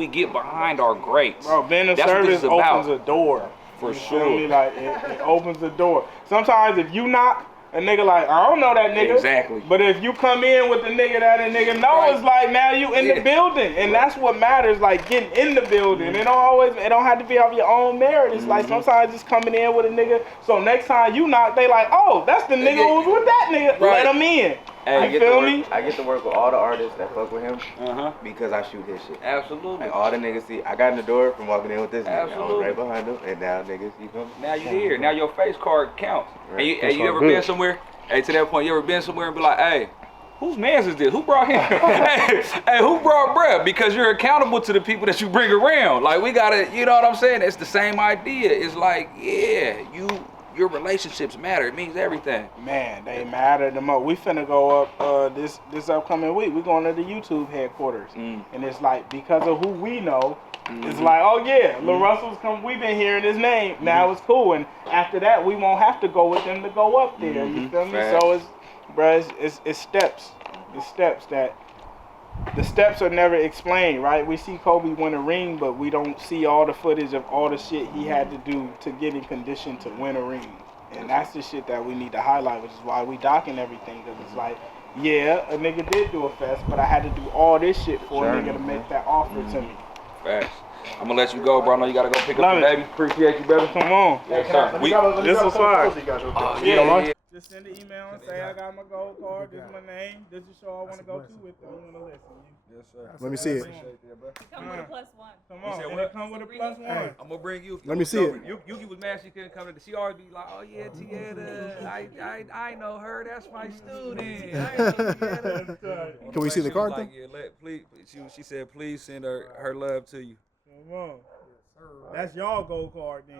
get behind our greats? Bro, being a service opens a door. For sure. sure. Like, it opens the door. Sometimes if you knock, a nigga like, I don't know that nigga. Exactly. But if you come in with the nigga that a nigga knows, it's like, now you in the building. And that's what matters, like getting in the building. It don't have to be off your own merit. It's like sometimes just coming in with a nigga. So next time you knock, they like, oh, that's the nigga who was with that nigga. Right. Let him in. Hey, you feel me? I get to work with all the artists that fuck with him because I shoot his shit. Absolutely. Like, all the niggas see, I got in the door from walking in with this nigga. I was Absolutely. right behind him, and now niggas, you feel me? Now you here. Now your face card counts. Right. Hey, you ever been somewhere? Hey, to that point, you ever been somewhere and be like, hey, whose man's is this? Who brought him? hey, who brought bruh? Because you're accountable to the people that you bring around. Like, we gotta, you know what I'm saying? It's the same idea. It's like, yeah, your relationships matter. It means everything. Man, they matter the most. We finna go up this upcoming week. We going to the YouTube headquarters. And it's like, because of who we know, it's like, oh yeah, Larussell's come. We've been hearing his name. Now it's cool. And after that, we won't have to go with them to go up there. You feel me? Facts. So it's steps. The steps are never explained, right? We see Kobe win a ring, but we don't see all the footage of all the shit he had to do to get in condition to win a ring. And that's the shit that we need to highlight, which is why we docking everything. Because it's like, yeah, a nigga did do a fest, but I had to do all this shit for a nigga to make that offer to me. Facts. I'm gonna let you go, bro. I know you gotta go pick up the baby. Appreciate you, brother. Come on. Yes, sir. This was fire. Yeah. Just send an email and say I got my gold card. This is my name. This is the show I want to go to with. You want to listen? Yes, sir. Let me see it. Come with a +1. Come on, said and what? it come with a +1. I'm gonna bring you. Let me see it. Yuki was mad she couldn't come to. She always be like, "Oh yeah, Tieta, I know her. That's my student." I know Tieta. Can we see the She was card like, yeah, please. She said, please send her love to you. Come on. That's y'all gold card then.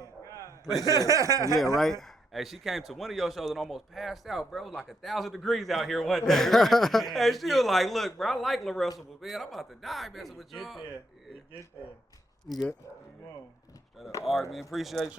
Yeah, right. Hey, she came to one of your shows and almost passed out, bro. It was like 1,000 degrees out here one day. Right? And she was like, "Look, bro, I like Larussell, but man, I'm about to die messing with y'all." Get there. You get there. You good? Come on. All right, man. Appreciate y'all.